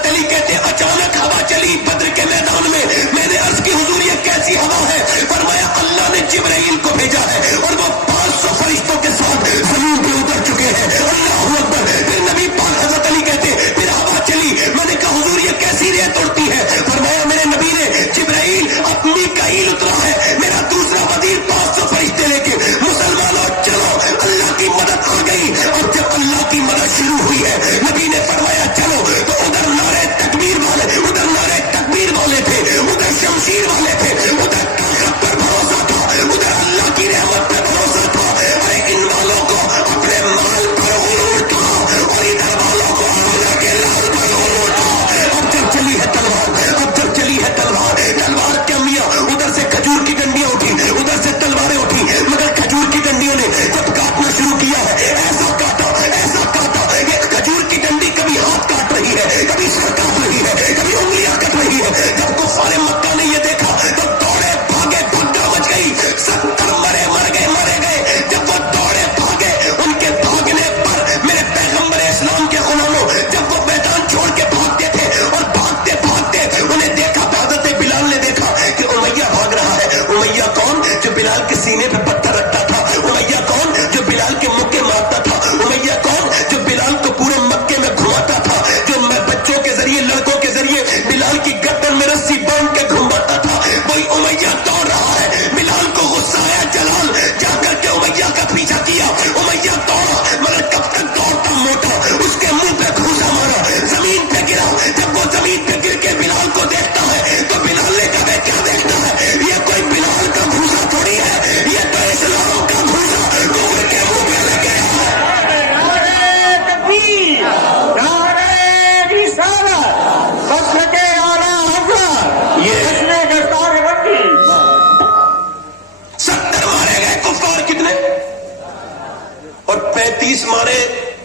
35 مارے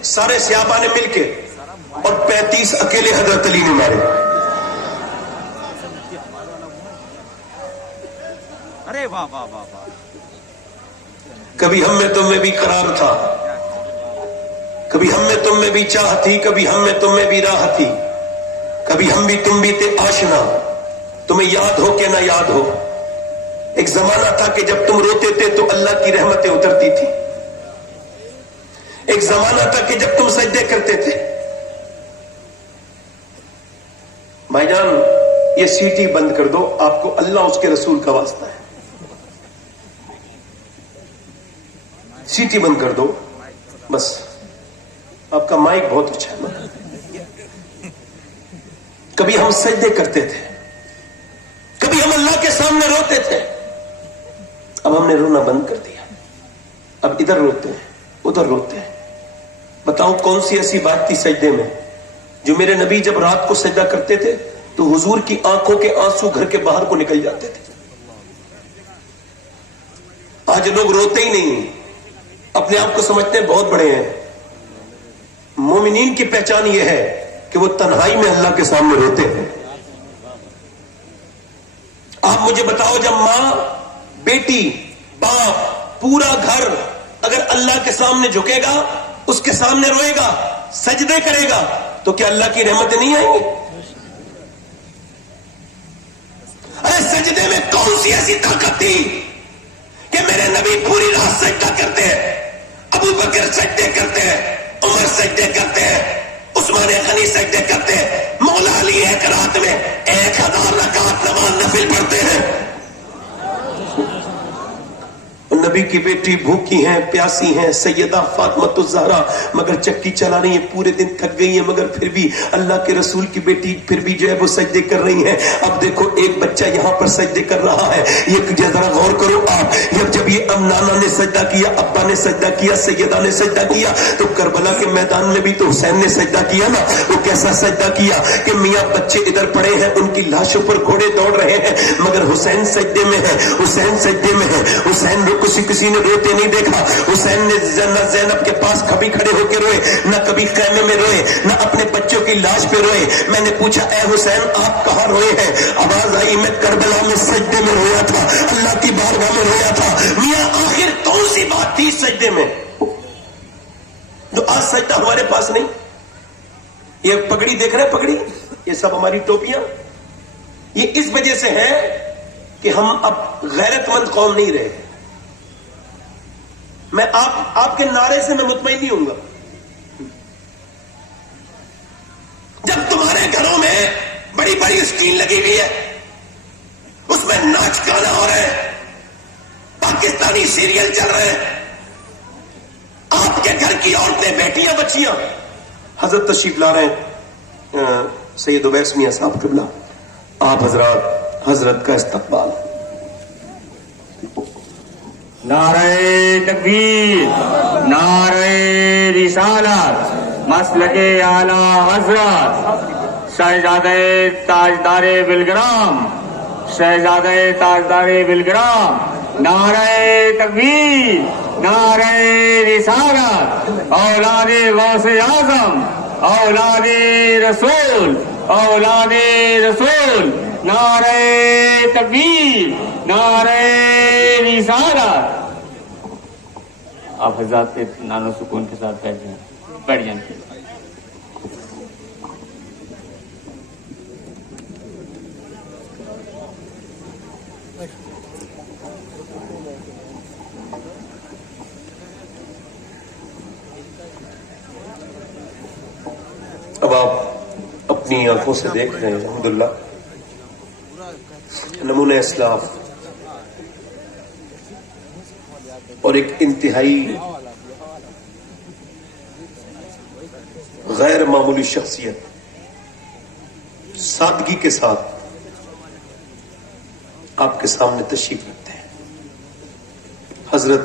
سارے صحابہ نے مل کے اور 35 اکیلے حضرت علی نے مارے. ارے واہ واہ واہ واہ. کبھی ہم میں تم میں بھی قرار تھا, کبھی ہم میں تم میں بھی چاہ تھی, کبھی ہم میں تم میں بھی راہ تھی, کبھی ہم بھی تم بھی تھے آشنا, تمہیں یاد ہو کہ نہ یاد ہو. ایک زمانہ تھا کہ جب تم روتے تھے تو اللہ کی رحمتیں اترتی تھی. ایک زمانہ تھا کہ جب تم سجدے کرتے تھے. بھائی جان یہ سیٹی بند کر دو, آپ کو اللہ اس کے رسول کا واسطہ ہے. سیٹی بند کر دو بس. آپ کا مائک بہت اچھا ہے. کبھی ہم سجدے کرتے تھے, کبھی ہم اللہ کے سامنے روتے تھے. اب ہم نے رونا بند کر دیا. اب ادھر روتے ہیں ادھر روتے ہیں. بتاؤ کون سی ایسی بات تھی سجدے میں جو میرے نبی جب رات کو سجدہ کرتے تھے تو حضور کی آنکھوں کے آنسو گھر کے باہر کو نکل جاتے تھے. آج لوگ روتے ہی نہیں, اپنے آپ کو سمجھتے ہیں بہت بڑے ہیں. مومنین کی پہچان یہ ہے کہ وہ تنہائی میں اللہ کے سامنے روتے ہیں. آپ مجھے بتاؤ جب ماں, بیٹی, باپ, پورا گھر اگر اللہ کے سامنے جھکے گا, اس کے سامنے روئے گا, سجدے کرے گا, تو کیا اللہ کی رحمتیں نہیں آئیں گی؟ ارے سجدے میں کون سی ایسی طاقت تھی کہ میرے نبی پوری رات سجدہ کرتے ہیں, ابو بکر سجدے کرتے ہیں, عمر سجدے کرتے ہیں, عثمان غنی سجدے کرتے ہیں, مولا علی ایک رات میں 1000 رکعت نماز نفل پڑھتے ہیں. نبی کی بیٹی بھوکی ہیں, پیاسی ہیں, سیدہ فاطمہ الزہرا, مگر چکی چلا رہی ہیں, پورے دن تھک گئی ہیں, مگر پھر بھی اللہ کے رسول کی بیٹی پھر بھی جو ہے وہ سجدے کر رہی ہیں. اب دیکھو ایک بچہ یہاں پر سجدے کر رہا ہے. یہ ذرا غور کرو آپ, جب یہ نانا نے سجدہ کیا, ابا نے سجدہ کیا, سیدہ نے سجدہ کیا, تو کربلا کے میدان میں بھی تو حسین نے سجدہ کیا نا. وہ کیسا سجدہ کیا کہ میاں بچے ادھر پڑے ہیں, ان کی لاشوں پر گھوڑے دوڑ رہے ہیں, مگر حسین سجدے میں ہے, حسین سجدے میں ہے. حسین نے کسی نے روتے نہیں دیکھا. حسین نے زینب کے پاس کبھی کھڑے ہو کے روئے, نہ کبھی خیمے میں روئے, نہ اپنے بچوں کی لاش پہ روئے. میں نے پوچھا اے حسین آپ کہاں روئے ہیں؟ آواز آئی میں کربلا میں سجدے میں رویا تھا, اللہ کی بارگاہ میں رویا تھا. میاں آخر کون سی بات تھی سجدے میں جو آج سجدہ ہمارے پاس نہیں؟ یہ پگڑی دیکھ رہے ہیں, پگڑی, یہ سب ہماری ٹوپیاں, یہ اس وجہ سے ہے کہ ہم اب غیرت مند قوم نہیں رہے. میں آپ کے نعرے سے میں مطمئن نہیں ہوں گا. جب تمہارے گھروں میں بڑی بڑی اسکرین لگی ہوئی ہے, اس میں ناچ گانا ہو رہا ہے, پاکستانی سیریل چل رہے ہیں, آپ کے گھر کی عورتیں, بیٹیاں, بچیاں حضرت تشریف لا رہے ہیں. سید اویس میاں صاحب قبلہ, آپ حضرت کا استقبال. نعرہ تکبیر, نعرہ رسالت, مسلک اعلی حضرت شہزادہ تاجدار بلگرام, شہزادہ تاجدار بلگرام. نعرہ تکبیر, نعرہ رسالت, اولاد غوث اعظم, اولاد رسول, اولاد رسول. نعرہ تکبیر, نعرہ رسالت. آپ حضرات کے نانو سکون کے ساتھ بیٹھ جائیں. اب آپ اپنی آنکھوں سے دیکھ رہے ہیں الحمدللہ نمونہ اسلاف اور ایک انتہائی غیر معمولی شخصیت سادگی کے ساتھ آپ کے سامنے تشریف رکھتے ہیں. حضرت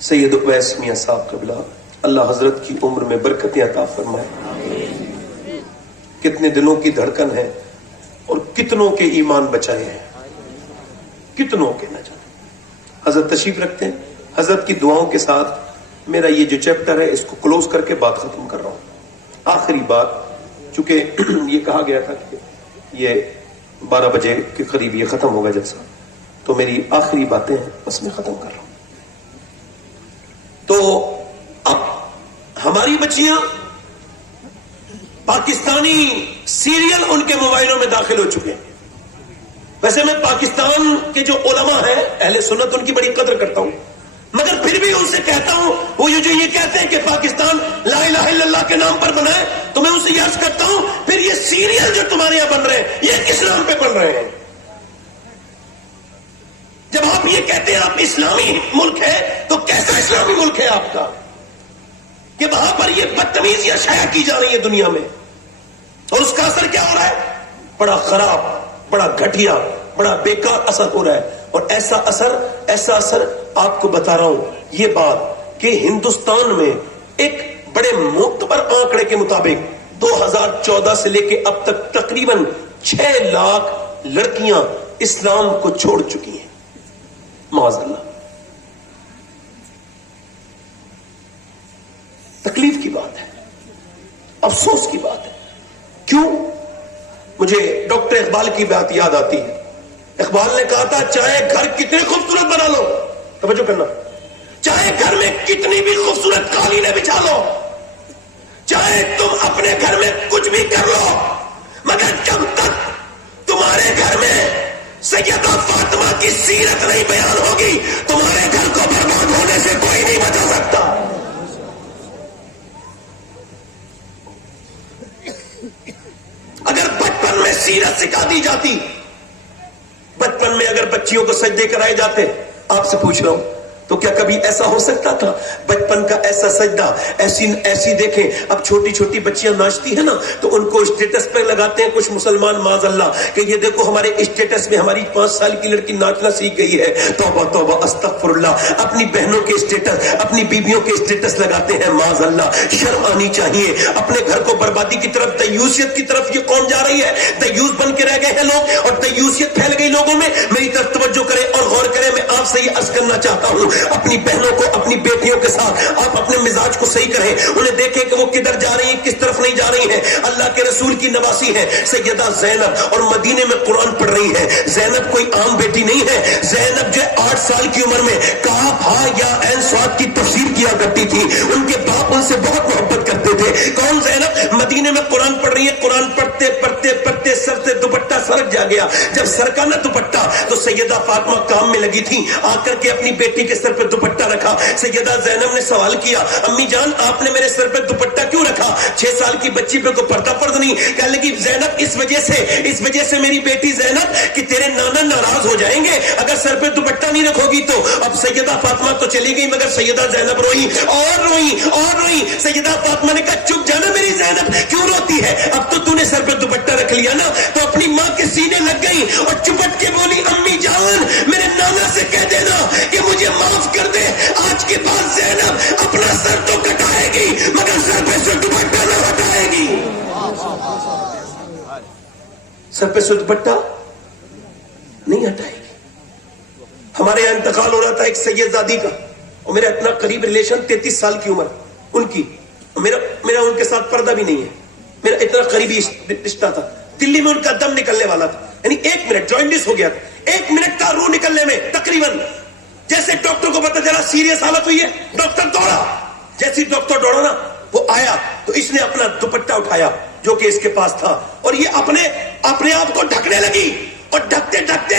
سید اویس میاں صاحب قبلہ, اللہ حضرت کی عمر میں برکتیں عطا فرمائے. کتنے دلوں کی دھڑکن ہے اور کتنوں کے ایمان بچائے ہیں, کتنوں کے نہ جانے. حضرت تشریف رکھتے ہیں. حضرت کی دعاؤں کے ساتھ میرا یہ جو چیپٹر ہے اس کو کلوز کر کے بات ختم کر رہا ہوں. آخری بات، چونکہ یہ کہا گیا تھا کہ یہ 12 بجے کے قریب یہ ختم ہوگا جلسہ، تو میری آخری باتیں ہیں بس میں ختم کر رہا ہوں. تو اب ہماری بچیاں پاکستانی سیریل ان کے موبائلوں میں داخل ہو چکے ہیں. ویسے میں پاکستان کے جو علماء ہیں اہل سنت ان کی بڑی قدر کرتا ہوں، مگر پھر بھی ان سے کہتا ہوں، وہ جو یہ کہتے ہیں کہ پاکستان لا الہ الا اللہ کے نام پر بنا ہے، تو میں ان سے یہ عرض کرتا ہوں پھر یہ سیریل جو تمہارے یہاں بن رہے ہیں یہ کس نام پہ بن رہے ہیں؟ جب آپ یہ کہتے ہیں آپ اسلامی ملک ہے تو کیسا اسلامی ملک ہے آپ کا کہ وہاں پر یہ بدتمیزیاں شائع کی جا رہی ہے دنیا میں، اور اس کا اثر کیا ہو رہا ہے؟ بڑا خراب، بڑا گھٹیا، بڑا بیکار اثر ہو رہا ہے. اور ایسا اثر آپ کو بتا رہا ہوں، یہ بات کہ ہندوستان میں ایک بڑے معتبر آنکڑے کے مطابق 2014 سے لے کے اب تک تقریباً 6 لاکھ لڑکیاں اسلام کو چھوڑ چکی ہیں. معاذ اللہ، تکلیف کی بات ہے، افسوس کی بات ہے. کیوں؟ مجھے ڈاکٹر اقبال کی بات یاد آتی ہے. اقبال نے کہا تھا چاہے گھر کتنے خوبصورت بنا لو، توجہ کرنا، چاہے گھر میں کتنی بھی خوبصورت قالینیں بچھا لو، چاہے تم اپنے گھر میں کچھ بھی کر لو، مگر جب تک تمہارے گھر میں سیدہ فاطمہ کی سیرت نہیں بیان ہوگی تمہارے گھر کو برباد ہونے سے کوئی نہیں بچا سکتا. اگر بچپن میں سیرت سکھا دی جاتی، بچپن میں اگر بچیوں کو سجدے کرائے جاتے، آپ سے پوچھ رہا ہوں تو کیا کبھی ایسا ہو سکتا تھا؟ بچپن کا ایسا سجدہ، ایسی دیکھیں اب چھوٹی چھوٹی بچیاں ناچتی ہیں نا تو ان کو اسٹیٹس پہ لگاتے ہیں کچھ مسلمان معاذ اللہ کہ یہ دیکھو ہمارے اسٹیٹس میں ہماری 5 سال کی لڑکی ناچنا سیکھ گئی ہے. توبہ توبہ استغفر اللہ. اپنی بہنوں کے اسٹیٹس، اپنی بیویوں کے اسٹیٹس لگاتے ہیں معاذ اللہ. شرم آنی چاہیے. اپنے گھر کو بربادی کی طرف، دیوسیت کی طرف یہ قوم جا رہی ہے. دیوس بن کے رہ گئے ہیں لوگ اور دیوسیت پھیل گئی لوگوں میں. میری طرف توجہ کریں اور غور کریں. میں آپ سے یہ عرض کرنا چاہتا ہوں، اپنی بہنوں کو، اپنی بیٹیوں کے ساتھ آپ اپنے مزاج کو صحیح کریں. انہیں دیکھیں کہ وہ کدھر جا رہی ہیں، کس طرف نہیں جا رہی ہیں. اللہ کے رسول کی نواسی ہے سیدہ زینب اور مدینے میں قرآن پڑھ رہی ہے. زینب کوئی عام بیٹی نہیں ہے. زینب جو 8 سال کی عمر میں کاف ہا یا عین صاد کی تفسیر کیا کرتی تھی. ان کے باپ ان سے بہت محبت کرتے تھے. کون زینب؟ مدینے میں قرآن پڑھ رہی ہے. قرآن پڑھتے پڑھتے پڑھتے سر سے دوپٹہ سرک جا گیا. جب سرکا نہ دوپٹہ تو سیدہ فاطمہ کام میں لگی تھی، آ کر کے اپنی بیٹی کے سر پہ دوپٹہ رکھا. سیدہ زینب نے سوال کیا، امی جان آپ نے میرے سر پہ دوپٹہ کیوں رکھا؟ 6 سال کی بچی پہ کوئی پردہ فرض نہیں. کہنے لگی زینب اس وجہ سے میری بیٹی زینب کہ تیرے نانا ناراض ہو جائیں گے اگر سر پہ دوپٹہ نہیں رکھو گی تو. اب سیدہ فاطمہ تو چلی گئی مگر سیدہ زینب روئی اور روئی اور روئی. سیدہ فاطمہ نے کہا چپ جانا میری زینب، کیوں روتی ہے؟ اب تو نے سر پہ دوپٹہ رکھ لیا نا. تو اپنی ماں کے سینے لگ گئی اور چپٹ کے بولی امی جان میرے نانا سے کہہ دینا کہ مجھے معاف کر دے. آج کے بعد زینب اپنا سر تو کٹائے گی مگر سر پہ سے دوپٹہ نہ ہٹائے گی. سر پہ سے دوپٹہ نہیں ہٹائے گی. ہمارے یہاں انتقال ہو رہا تھا ایک سید زادی کا اور میرا اتنا قریب ریلیشن 33 سال کی عمر ان کی، میرا ان کے ساتھ پردہ بھی نہیں ہے. میرا اتنا قریبی رشتہ تھا. دلی میں ان کا دم نکلنے والا تھا، یعنی 1 منٹ جوائنٹس ہو گیا تھا. 1 منٹ کا روح نکلنے میں تقریباً جیسے ڈاکٹر کو پتا چلا سیریس حالت ہوئی ہے، ڈاکٹر دوڑا. جیسے ڈاکٹر دوڑا نا وہ آیا تو اس نے اپنا دوپٹہ اٹھایا جو کہ اس کے پاس تھا اور یہ اپنے آپ کو ڈھکنے لگی اور ڈھکتے ڈھکتے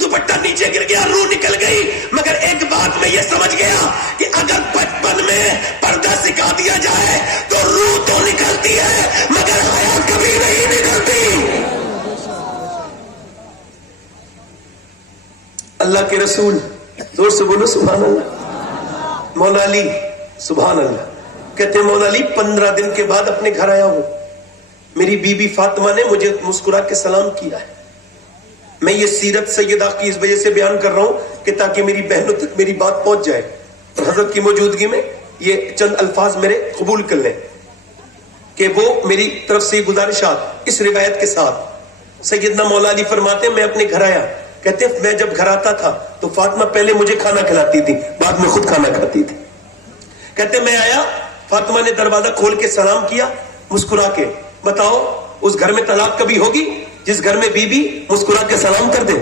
دوپٹہ نیچے گر گیا، روح نکل گئی. مگر ایک بات میں یہ سمجھ گیا کہ اگر بچپن میں پردہ سکھا دیا جائے تو روح تو نکلتی ہے مگر حیا کبھی نہیں نکلتی. اللہ کے رسول زور سے بولو سبحان اللہ. مولا علی سبحان اللہ کہتے ہیں مولا علی 15 دن کے بعد اپنے گھر آیا ہوں. میری بی بی فاطمہ نے مجھے مسکرا کے سلام کیا ہے. میں یہ سیرت سیدہ کی اس وجہ سے بیان کر رہا ہوں کہ تاکہ میری بہنوں تک میری بات پہنچ جائے اور حضرت کی موجودگی میں یہ چند الفاظ میرے قبول کر لیں کہ وہ میری طرف سے گزارشات اس روایت کے ساتھ. سیدنا مولا علی فرماتے ہیں میں اپنے گھر آیا. کہتے ہیں میں جب گھر آتا تھا تو فاطمہ پہلے مجھے کھانا کھلاتی تھی، بعد میں خود کھانا کھاتی تھی. کہتے میں آیا، فاطمہ نے دروازہ کھول کے سلام کیا مسکرا کے. بتاؤ اس گھر میں طلاق کبھی ہوگی جس گھر میں بیوی مسکرا کے سلام کر دے؟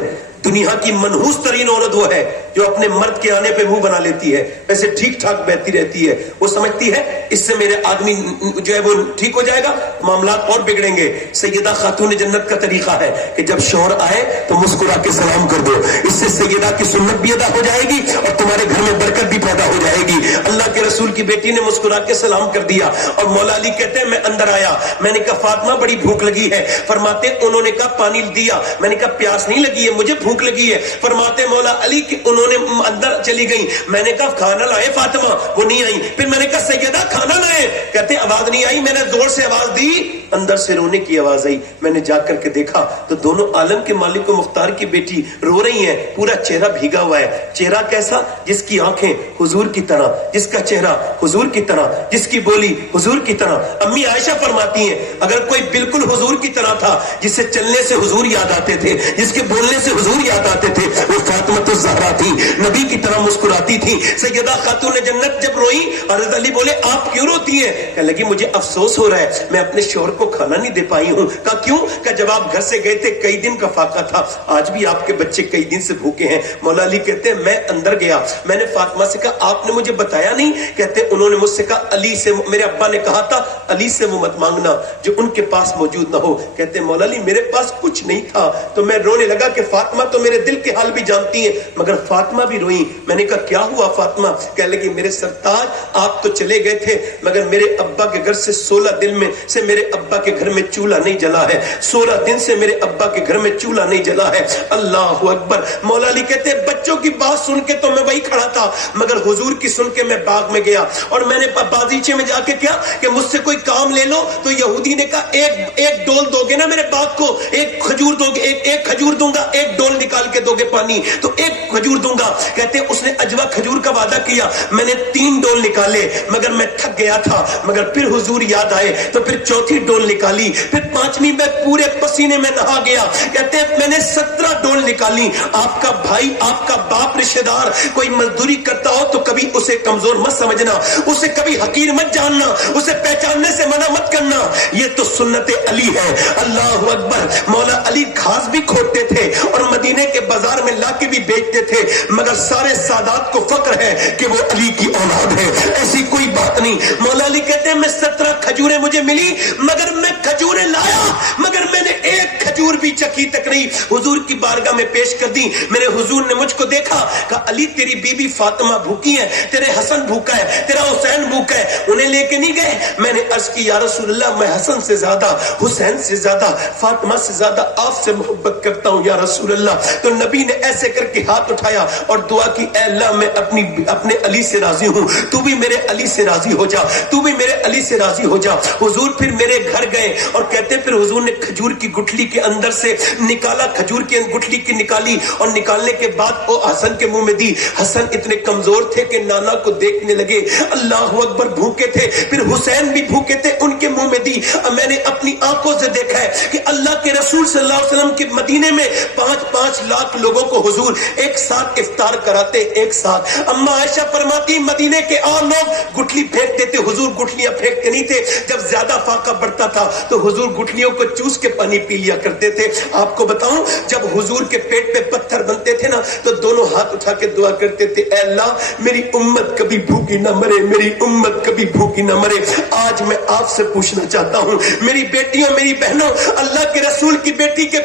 دنیا کی منحوس ترین عورت وہ ہے جو اپنے مرد کے آنے پہ منہ بنا لیتی ہے، ویسے ٹھیک ٹھاک بہتی رہتی ہے. وہ سمجھتی ہے اس سے میرے آدمی جو ہے وہ ٹھیک ہو جائے گا، معاملات اور بگڑیں گے. سیدہ خاتون جنت کا طریقہ ہے کہ جب شوہر آئے تو مسکرا کے سلام کر دو. اس سے سیدہ کی سنت بھی ادا ہو جائے گی اور تمہارے گھر میں برکت بھی پیدا ہو جائے گی. اللہ کے رسول کی بیٹی نے مسکرا کے سلام کر دیا اور مولا علی کہتے ہیں میں اندر آیا. میں نے کہا فاطمہ بڑی بھوک لگی ہے. فرماتے انہوں نے کہا پانی دیا. میں نے کہا پیاس نہیں لگی ہے، مجھے بھوک لگی ہے. فرماتے مولا علی کہ انہوں نے اندر چلی گئی. میں نے کہا کھانا لائے فاطمہ، وہ نہیں آئی. پھر میں نے کہا سیدہ کھانا لائے، کہتے آواز نہیں آئی. میں نے زور سے آواز دی، اندر سے رونے کی آواز آئی. میں نے جا کر کے دیکھا تو دونوں عالم کے مالک و مختار کی بیٹی رو رہی ہیں. پورا چہرہ بھیگا ہوا ہے. چہرہ کیسا؟ جس کی آنکھیں حضور کی طرح، جس کا چہرہ حضور کی طرح، جس کی بولی حضور کی طرح. امی عائشہ فرماتی ہیں اگر کوئی بالکل حضور کی طرح تھا، جس سے چلنے سے حضور یاد آتے تھے، جس کے بولنے سے حضور یاد آتے تھے، وہ فاطمہ الزہرا تھی. نبی کی طرح مسکراتی تھی. سیدہ خاتون جنت جب روئی، حضرت علی بولے آپ کیوں روتی ہیں؟ کہنے لگی مجھے افسوس ہو رہا ہے میں اپنے شوہر کو کھانا نہیں دے پائی ہوں. کہا کیوں؟ کہ جب آپ گھر سے گئے تھے کئی دن کا فاقہ تھا، آج بھی آپ کے بچے کئی دن سے بھوکے ہیں. مولا علی کہتے ہیں میں اندر گیا، میں نے فاطمہ سے کہا آپ نے مجھے بتایا نہیں؟ کہتے انہوں نے مجھ سے کہا علی سے، میرے ابا نے کہا تھا علی سے وہ مت مانگنا جو ان کے پاس موجود نہ ہو. کہتے مولا علی میرے پاس کچھ نہیں تھا. تو میں رونے لگا کہ فاطمہ تو میرے دل کے حال بھی جانتی ہیں. مگر فاطمہ بھی روئی. میں نے کہا کیا ہوا فاطمہ؟ کہنے لگی میرے سرتاج آپ تو چلے گئے تھے مگر میرے ابا کے گھر سے 16 دن میں سے میرے ابا کے گھر میں چولہا نہیں جلا ہے. 16 دن سے میرے ابا کے گھر میں چولہا نہیں جلا ہے. اللہ اکبر. مولا علی کہتے ہیں بچوں کی بات سن کے تو میں وہی کھڑا تھا مگر حضور کی سن کے میں باغ میں گیا اور میں نے بازیچے میں جا کے کیا کہ مجھ سے کوئی کام لے لو. تو یہودی نے کہا ایک ڈول دو گے نا میرے باغ کو، ایک کھجور دو گے، ایک کھجور دوں گا، ایک ڈول نکال کے دو گے پانی تو ایک کھجور دوں گا. کہتے اس نے اجوا کھجور کا وعدہ کیا. میں نے 3 ڈول نکالے مگر میں تھک گیا تھا. مگر پھر حضور یاد آئے تو پھر 4تھی ڈول نکالی. پھر 5ویں میں پورے پسینے میں نہا گیا. کہتے میں نے 17 ڈول نکالی. آپ کا بھائی، آپ کا باپ، رشتہ دار کوئی مزدوری کرتا ہو تو کبھی اسے کمزور مت سمجھنا، اسے کبھی حقیر مت جاننا، اسے پہچاننے سے منع مت کرنا. یہ تو سنت علی ہے. اللہ اکبر. مولا علی گھاس بھی کھودتے تھے اور مدینے کے بازار میں لا کے بھی بیچتے تھے مگر سارے سادات کو فخر ہے کہ وہ علی کی اولاد ہے. ایسی کوئی بات نہیں. مولا علی کہتے ہیں میں 17 کھجوریں مجھے ملی مگر میں کھجوریں لایا مگر میں نے ایک کھجور بھی چکھی تک نہیں. حضور کی بارگاہ میں پیش کر دی. میرے حضور نے مجھ کو دیکھا، کہا علی تیری بی بی فاطمہ بھوکی ہے، تیرے حسن بھوکا ہے، تیرا حسین بھوکا ہے، انہیں لے کے نہیں گئے؟ میں نے عرض کی یا رسول اللہ میں حسن سے زیادہ، حسین سے زیادہ، فاطمہ سے زیادہ آپ سے محبت کرتا ہوں یا رسول اللہ. تو نبی نے ایسے کر کے ہاتھ اٹھایا اور دعا کی اے اللہ میں اپنے علی سے راضی ہوں، تو بھی میرے علی سے راضی ہو جا، تو بھی میرے علی سے راضی ہو جا. حضور پھر میرے گھر گئے اور کہتے پھر حضور نے کھجور کی گٹھلی کے اندر سے نکالا، کھجور کی گٹھلی کی نکالی اور نکالنے کے بعد وہ حسن کے منہ میں دی. حسن اتنے کمزور تھے کہ نانا کو دیکھنے لگے. اللہ اکبر. بھوکے تھے. پھر حسین بھی بھوکے تھے، ان کے منہ میں دی. میں نے اپنی آنکھوں سے دیکھا ہے کہ اللہ کے رسول صلی اللہ علیہ وسلم کے مدینے میں 5 لاکھ لوگوں کو حضور ایک ساتھ افطار کراتے ایک ساتھ. اما عائشہ فرماتی مدینے کے اور لوگ گٹھلی پھینکتے تھے، حضور گٹھلیاں پھینکتے نہیں تھے. جب زیادہ فاقہ بڑھتا تھا تو حضور گٹھلیوں کو چوس کے پانی پی لیا کرتے تھے. آپ کو بتاؤں جب حضور کے پیٹ پہ پتھر بنتے تھے نا تو دونوں ہاتھ اٹھا کے دعا کرتے تھے اے اللہ میری امت کبھی بھوکی نہ مرے، میری امت کبھی بھوکی نہ مرے. آج میں آپ سے پوچھنا چاہتا ہوں میری بیٹیوں، میری بہنوں، اللہ کے رسول کی بیٹی کے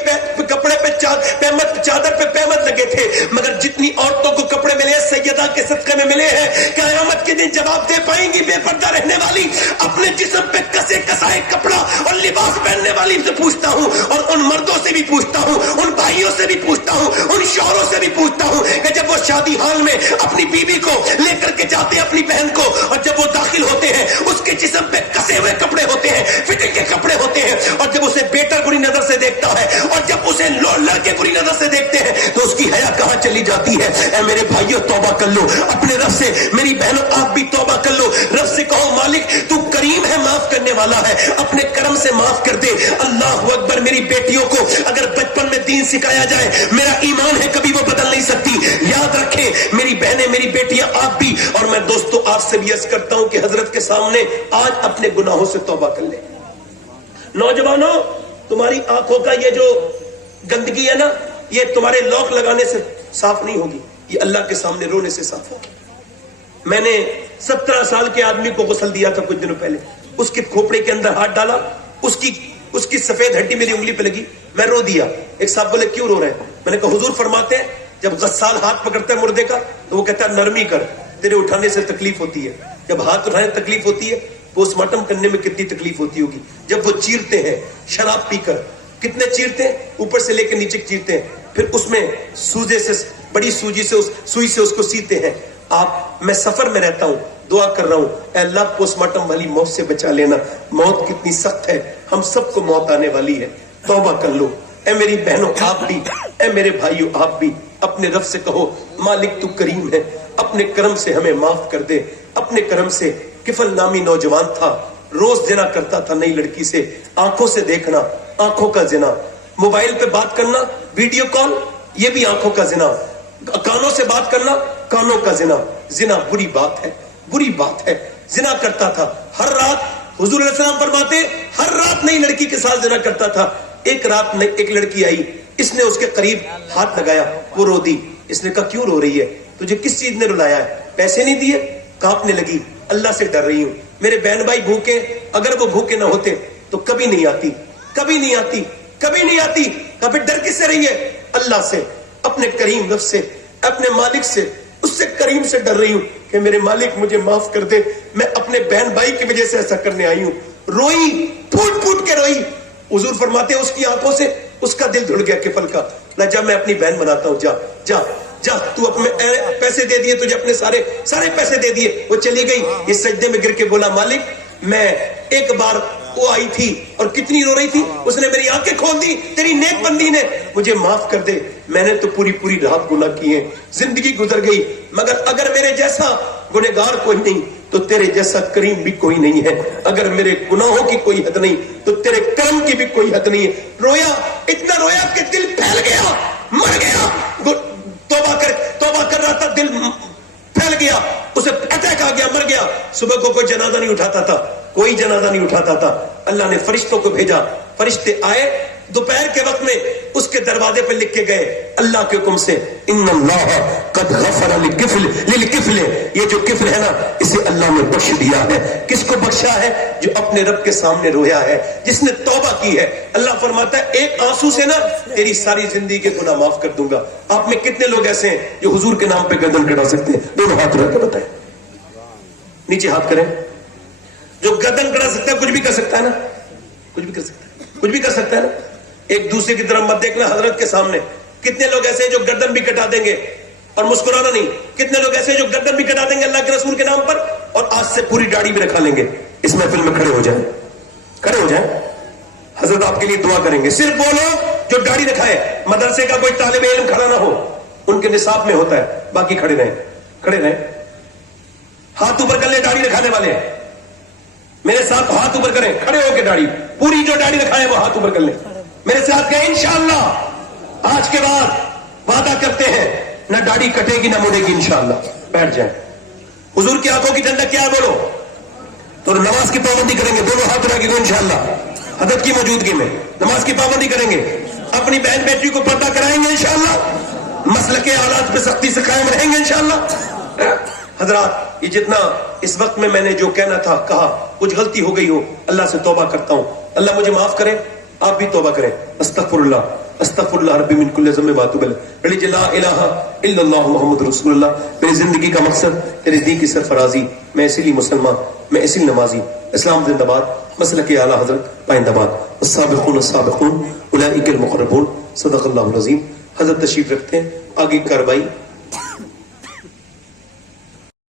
کپڑے پہ چادر پہ پیمت لگے تھے مگر جتنی عورتوں کو کپڑے ملے سیدہ کے صدقے میں ملے ہیں قیامت کے دن جواب دے پائیں گی بے پردہ رہنے والی. اپنے جسم پہ کسے کسائے کپڑا اور لباس پہننے والی سے پوچھتا ہوں اور ان مردوں سے بھی پوچھتا ہوں، ان بھائیوں سے بھی پوچھتا ہوں، ان شوہروں سے بھی پوچھتا ہوں کہ جب وہ شادی ہال میں اپنی بیوی کو لے کر کے جاتے ہیں اپنی بہن کو اور جب وہ داخل ہوتے ہیں اس کے جسم پہ کسے ہوئے کپڑے ہوتے ہیں، فٹنگ کے کپڑے ہوتے ہیں اور جب اسے بیٹا بری نظر سے دیکھتا ہے اور جب اسے لڑکے بری نظر سے دیکھتے ہیں تو اس کی حیا کہاں چلی جاتی ہے. اے میرے بھائیوں توبہ کر لو اپنے رب سے. میری بہنوں آپ بھی توبہ کر لو. رب سے کہو مالک تو کریم ہے، معاف کرنے والا ہے, اپنے کرم سے معاف کر دے. اللہ اکبر. میری بیٹیوں کو اگر بچپن میں دین سکھایا جائے, میرا ایمان ہے کبھی وہ بدل نہیں سکتی. یاد رکھیں میری بہنیں, میری بیٹیاں, آپ بھی. اور میں دوستوں آپ سے بھی عرض کرتا ہوں کہ حضرت کے سامنے آج اپنے گناہوں سے توبہ کر لیں. نوجوانوں, تمہاری آنکھوں کا یہ جو گندگی ہے نا, یہ تمہارے لوک لگانے سے صاف نہیں ہوگی, یہ اللہ کے سامنے رونے سے صاف ہوگی. میں نے 17 سال کے آدمی کو غسل دیا تھا کچھ دنوں پہلے. اس کے کھوپڑے کے اندر ہاتھ ڈالا, اس کی سفید ہڈی میری انگلی پہ لگی, میں رو دیا. ایک صاحب بولے کیوں رو رہے ہیں؟ میں نے کہا حضور فرماتے ہیں جب غسال ہاتھ پکڑتا ہے مردے کا تو وہ کہتا ہے نرمی کر, تیرے اٹھانے سے تکلیف ہوتی ہے. جب ہاتھ اٹھانے تکلیف ہوتی ہے, پوسٹ مارٹم کرنے میں کتنی تکلیف ہوتی ہوگی. جب وہ چیرتے ہیں شراب پی کر, کتنے چیرتے ہیں, اوپر سے لے کے نیچے چیرتے ہیں, پھر اس میں سوجے سے, بڑی سوئی سے اس کو سیتے ہیں. میں سفر میں رہتا ہوں, دعا کر رہا ہوں اے اللہ پوسٹ مارٹم والی موت سے بچا لینا. موت کتنی سخت ہے, ہم سب کو موت آنے والی ہے. توبہ کر لو. اے میری بہنوں آپ بھی, اے میرے بھائیوں آپ بھی, اپنے رب سے کہو مالک تو کریم ہے, اپنے کرم سے ہمیں معاف کر دے. اپنے کرم سے. کفل نامی نوجوان تھا, روز زنا کرتا تھا نئی لڑکی سے. آنکھوں سے دیکھنا, آنکھوں کا زنا. موبائل پہ بات کرنا, ویڈیو کال, یہ بھی آنکھوں کا زنا. کانوں سے بات کرنا, کانوں کا زنا. زنا بری بات ہے, بری بات ہے. زنا کرتا تھا ہر رات. حضور علیہ السلام فرماتے ہر رات نئی لڑکی کے ساتھ زنا کرتا تھا. ایک رات ایک لڑکی آئی, اس نے اس کے قریب ہاتھ لگایا, وہ رو دی. اس نے کہا کیوں رو رہی ہے, تجھے کس چیز نے رلایا ہے؟ پیسے نہیں دیے؟ کانپنے لگی, اللہ سے ڈر رہی ہوں. میرے بہن بھائی بھوکے, اگر وہ بھوکے نہ ہوتے تو کبھی نہیں آتی, کبھی نہیں آتی, کبھی نہیں آتی. پھر ڈر کس سے رہی ہے؟ اللہ سے, اپنے کریم رب سے, اپنے مالک سے, اس سے کریم سے ڈر رہی ہوں کہ میرے مالک مجھے معاف کر دے, میں اپنے بہن بھائی کی وجہ سے ایسا کرنے آئی ہوں. روئی, پھوٹ پھوٹ کے روئی. حضور فرماتے اس کی آنکھوں سے اس کا دل دھڑ گیا کفل کا. جا میں اپنی بہن بناتا ہوں, جا جا جا, تو اپنے پیسے دے دیے تجھے, اپنے سارے پیسے دے دیے. وہ چلی گئی. یہ سجدے میں گر کے بولا مالک میں ایک بار وہ آئی تھی اور کتنی رو رہی تھی, اس نے میری آنکھیں کھول دی, تیری نیک بندی نے, مجھے معاف کر دے. میں نے تو پوری رات گناہ کیے, زندگی گزر گئی, مگر اگر میرے جیسا گنہگار کوئی نہیں تو تیرے جیسا کریم بھی کوئی نہیں ہے. اگر میرے گناہوں کی کوئی حد نہیں تو تیرے کرم کی بھی کوئی حد نہیں ہے. رویا, اتنا رویا کہ دل پھیل گیا, مر گیا. توبہ کر رہا تھا, دل پھیل گیا, اسے اٹیک آ گیا, مر گیا. صبح کو کوئی جنازہ نہیں اٹھاتا تھا, کوئی جنازہ نہیں اٹھاتا تھا. اللہ نے فرشتوں کو بھیجا, فرشتے آئے, دوپہر کے وقت میں اس کے دروازے پہ لکھ کے گئے اللہ کے حکم سے, ان اللہ قد غفر للکفل. یہ جو کفل ہے نا, اسے اللہ نے بخش دیا ہے. کس کو بخشا ہے؟ جو اپنے رب کے سامنے رویا ہے, جس نے توبہ کی ہے. اللہ فرماتا ہے ایک آنسو سے نا تیری ساری زندگی کے گناہ معاف کر دوں گا. آپ میں کتنے لوگ ایسے ہیں جو حضور کے نام پہ گردن کٹا سکتے ہیں؟ دونوں ہاتھ رکھ کے بتائیں, نیچے ہاتھ کریں. جو گردن کٹا سکتا ہے کچھ بھی کر سکتا ہے نا, کچھ بھی کر سکتا ہے, کچھ بھی کر سکتا ہے نا. ایک دوسرے کی طرف مت دیکھنا. حضرت کے سامنے کتنے لوگ ایسے ہیں جو گردن بھی کٹا دیں گے اور مسکرانا نہیں. کتنے لوگ ایسے ہیں جو گردن بھی کٹا دیں گے اللہ کے رسول کے نام پر, اور آج سے پوری داڑھی بھی رکھا لیں گے. اس محفل میں کھڑے ہو جائیں, کھڑے ہو جائیں. حضرت آپ کے لیے دعا کریں گے. صرف وہ لوگ جو داڑھی رکھائے, مدرسے کا کوئی طالب علم کھڑا نہ ہو, ان کے نصاب میں ہوتا ہے, باقی کھڑے رہیں, کھڑے رہیں. ہاتھ اوپر کر لیں داڑھی رکھانے والے, میرے ساتھ ہاتھ اوپر کریں, کھڑے ہو کے داڑھی, پوری جو داڑھی رکھائے وہ ہاتھ اوپر کر لیں. میرے ساتھ کہیں انشاءاللہ آج کے بعد وعدہ کرتے ہیں نہ داڑھی کٹے گی نہ مڑے گی انشاءاللہ. بیٹھ جائیں. حضور کی آنکھوں کی ٹھنڈک کیا ہے بولو, تو نماز کی پابندی کریں گے, دونوں ہاتھ رکھیں گے انشاءاللہ. حضرت کی موجودگی میں نماز کی پابندی کریں گے, اپنی بہن بیٹی کو پردہ کرائیں گے انشاءاللہ, مسلک کے حالات پہ سختی سے قائم رہیں گے انشاءاللہ. حضرات یہ جتنا اس وقت میں نے جو کہنا تھا کہا, کچھ غلطی ہو گئی ہو اللہ سے توبہ کرتا ہوں, اللہ مجھے معاف کرے, آپ بھی توبہ کریں. استغفر اللہ ربی من کل ذنب واتوب الیہ. لا الہ الا اللہ محمد رسول اللہ. میری زندگی کا مقصد تیرے دین کی سرفرازی. میں اسی لیے مسلمان, میں اسی نمازی. اسلام زندہ باد, مسلک اعلی حضرت پائندہ باد. السابقون السابقون اولئک المقربون. صدق اللہ العظیم. حضرت تشریف رکھتے ہیں, آگے کاروائی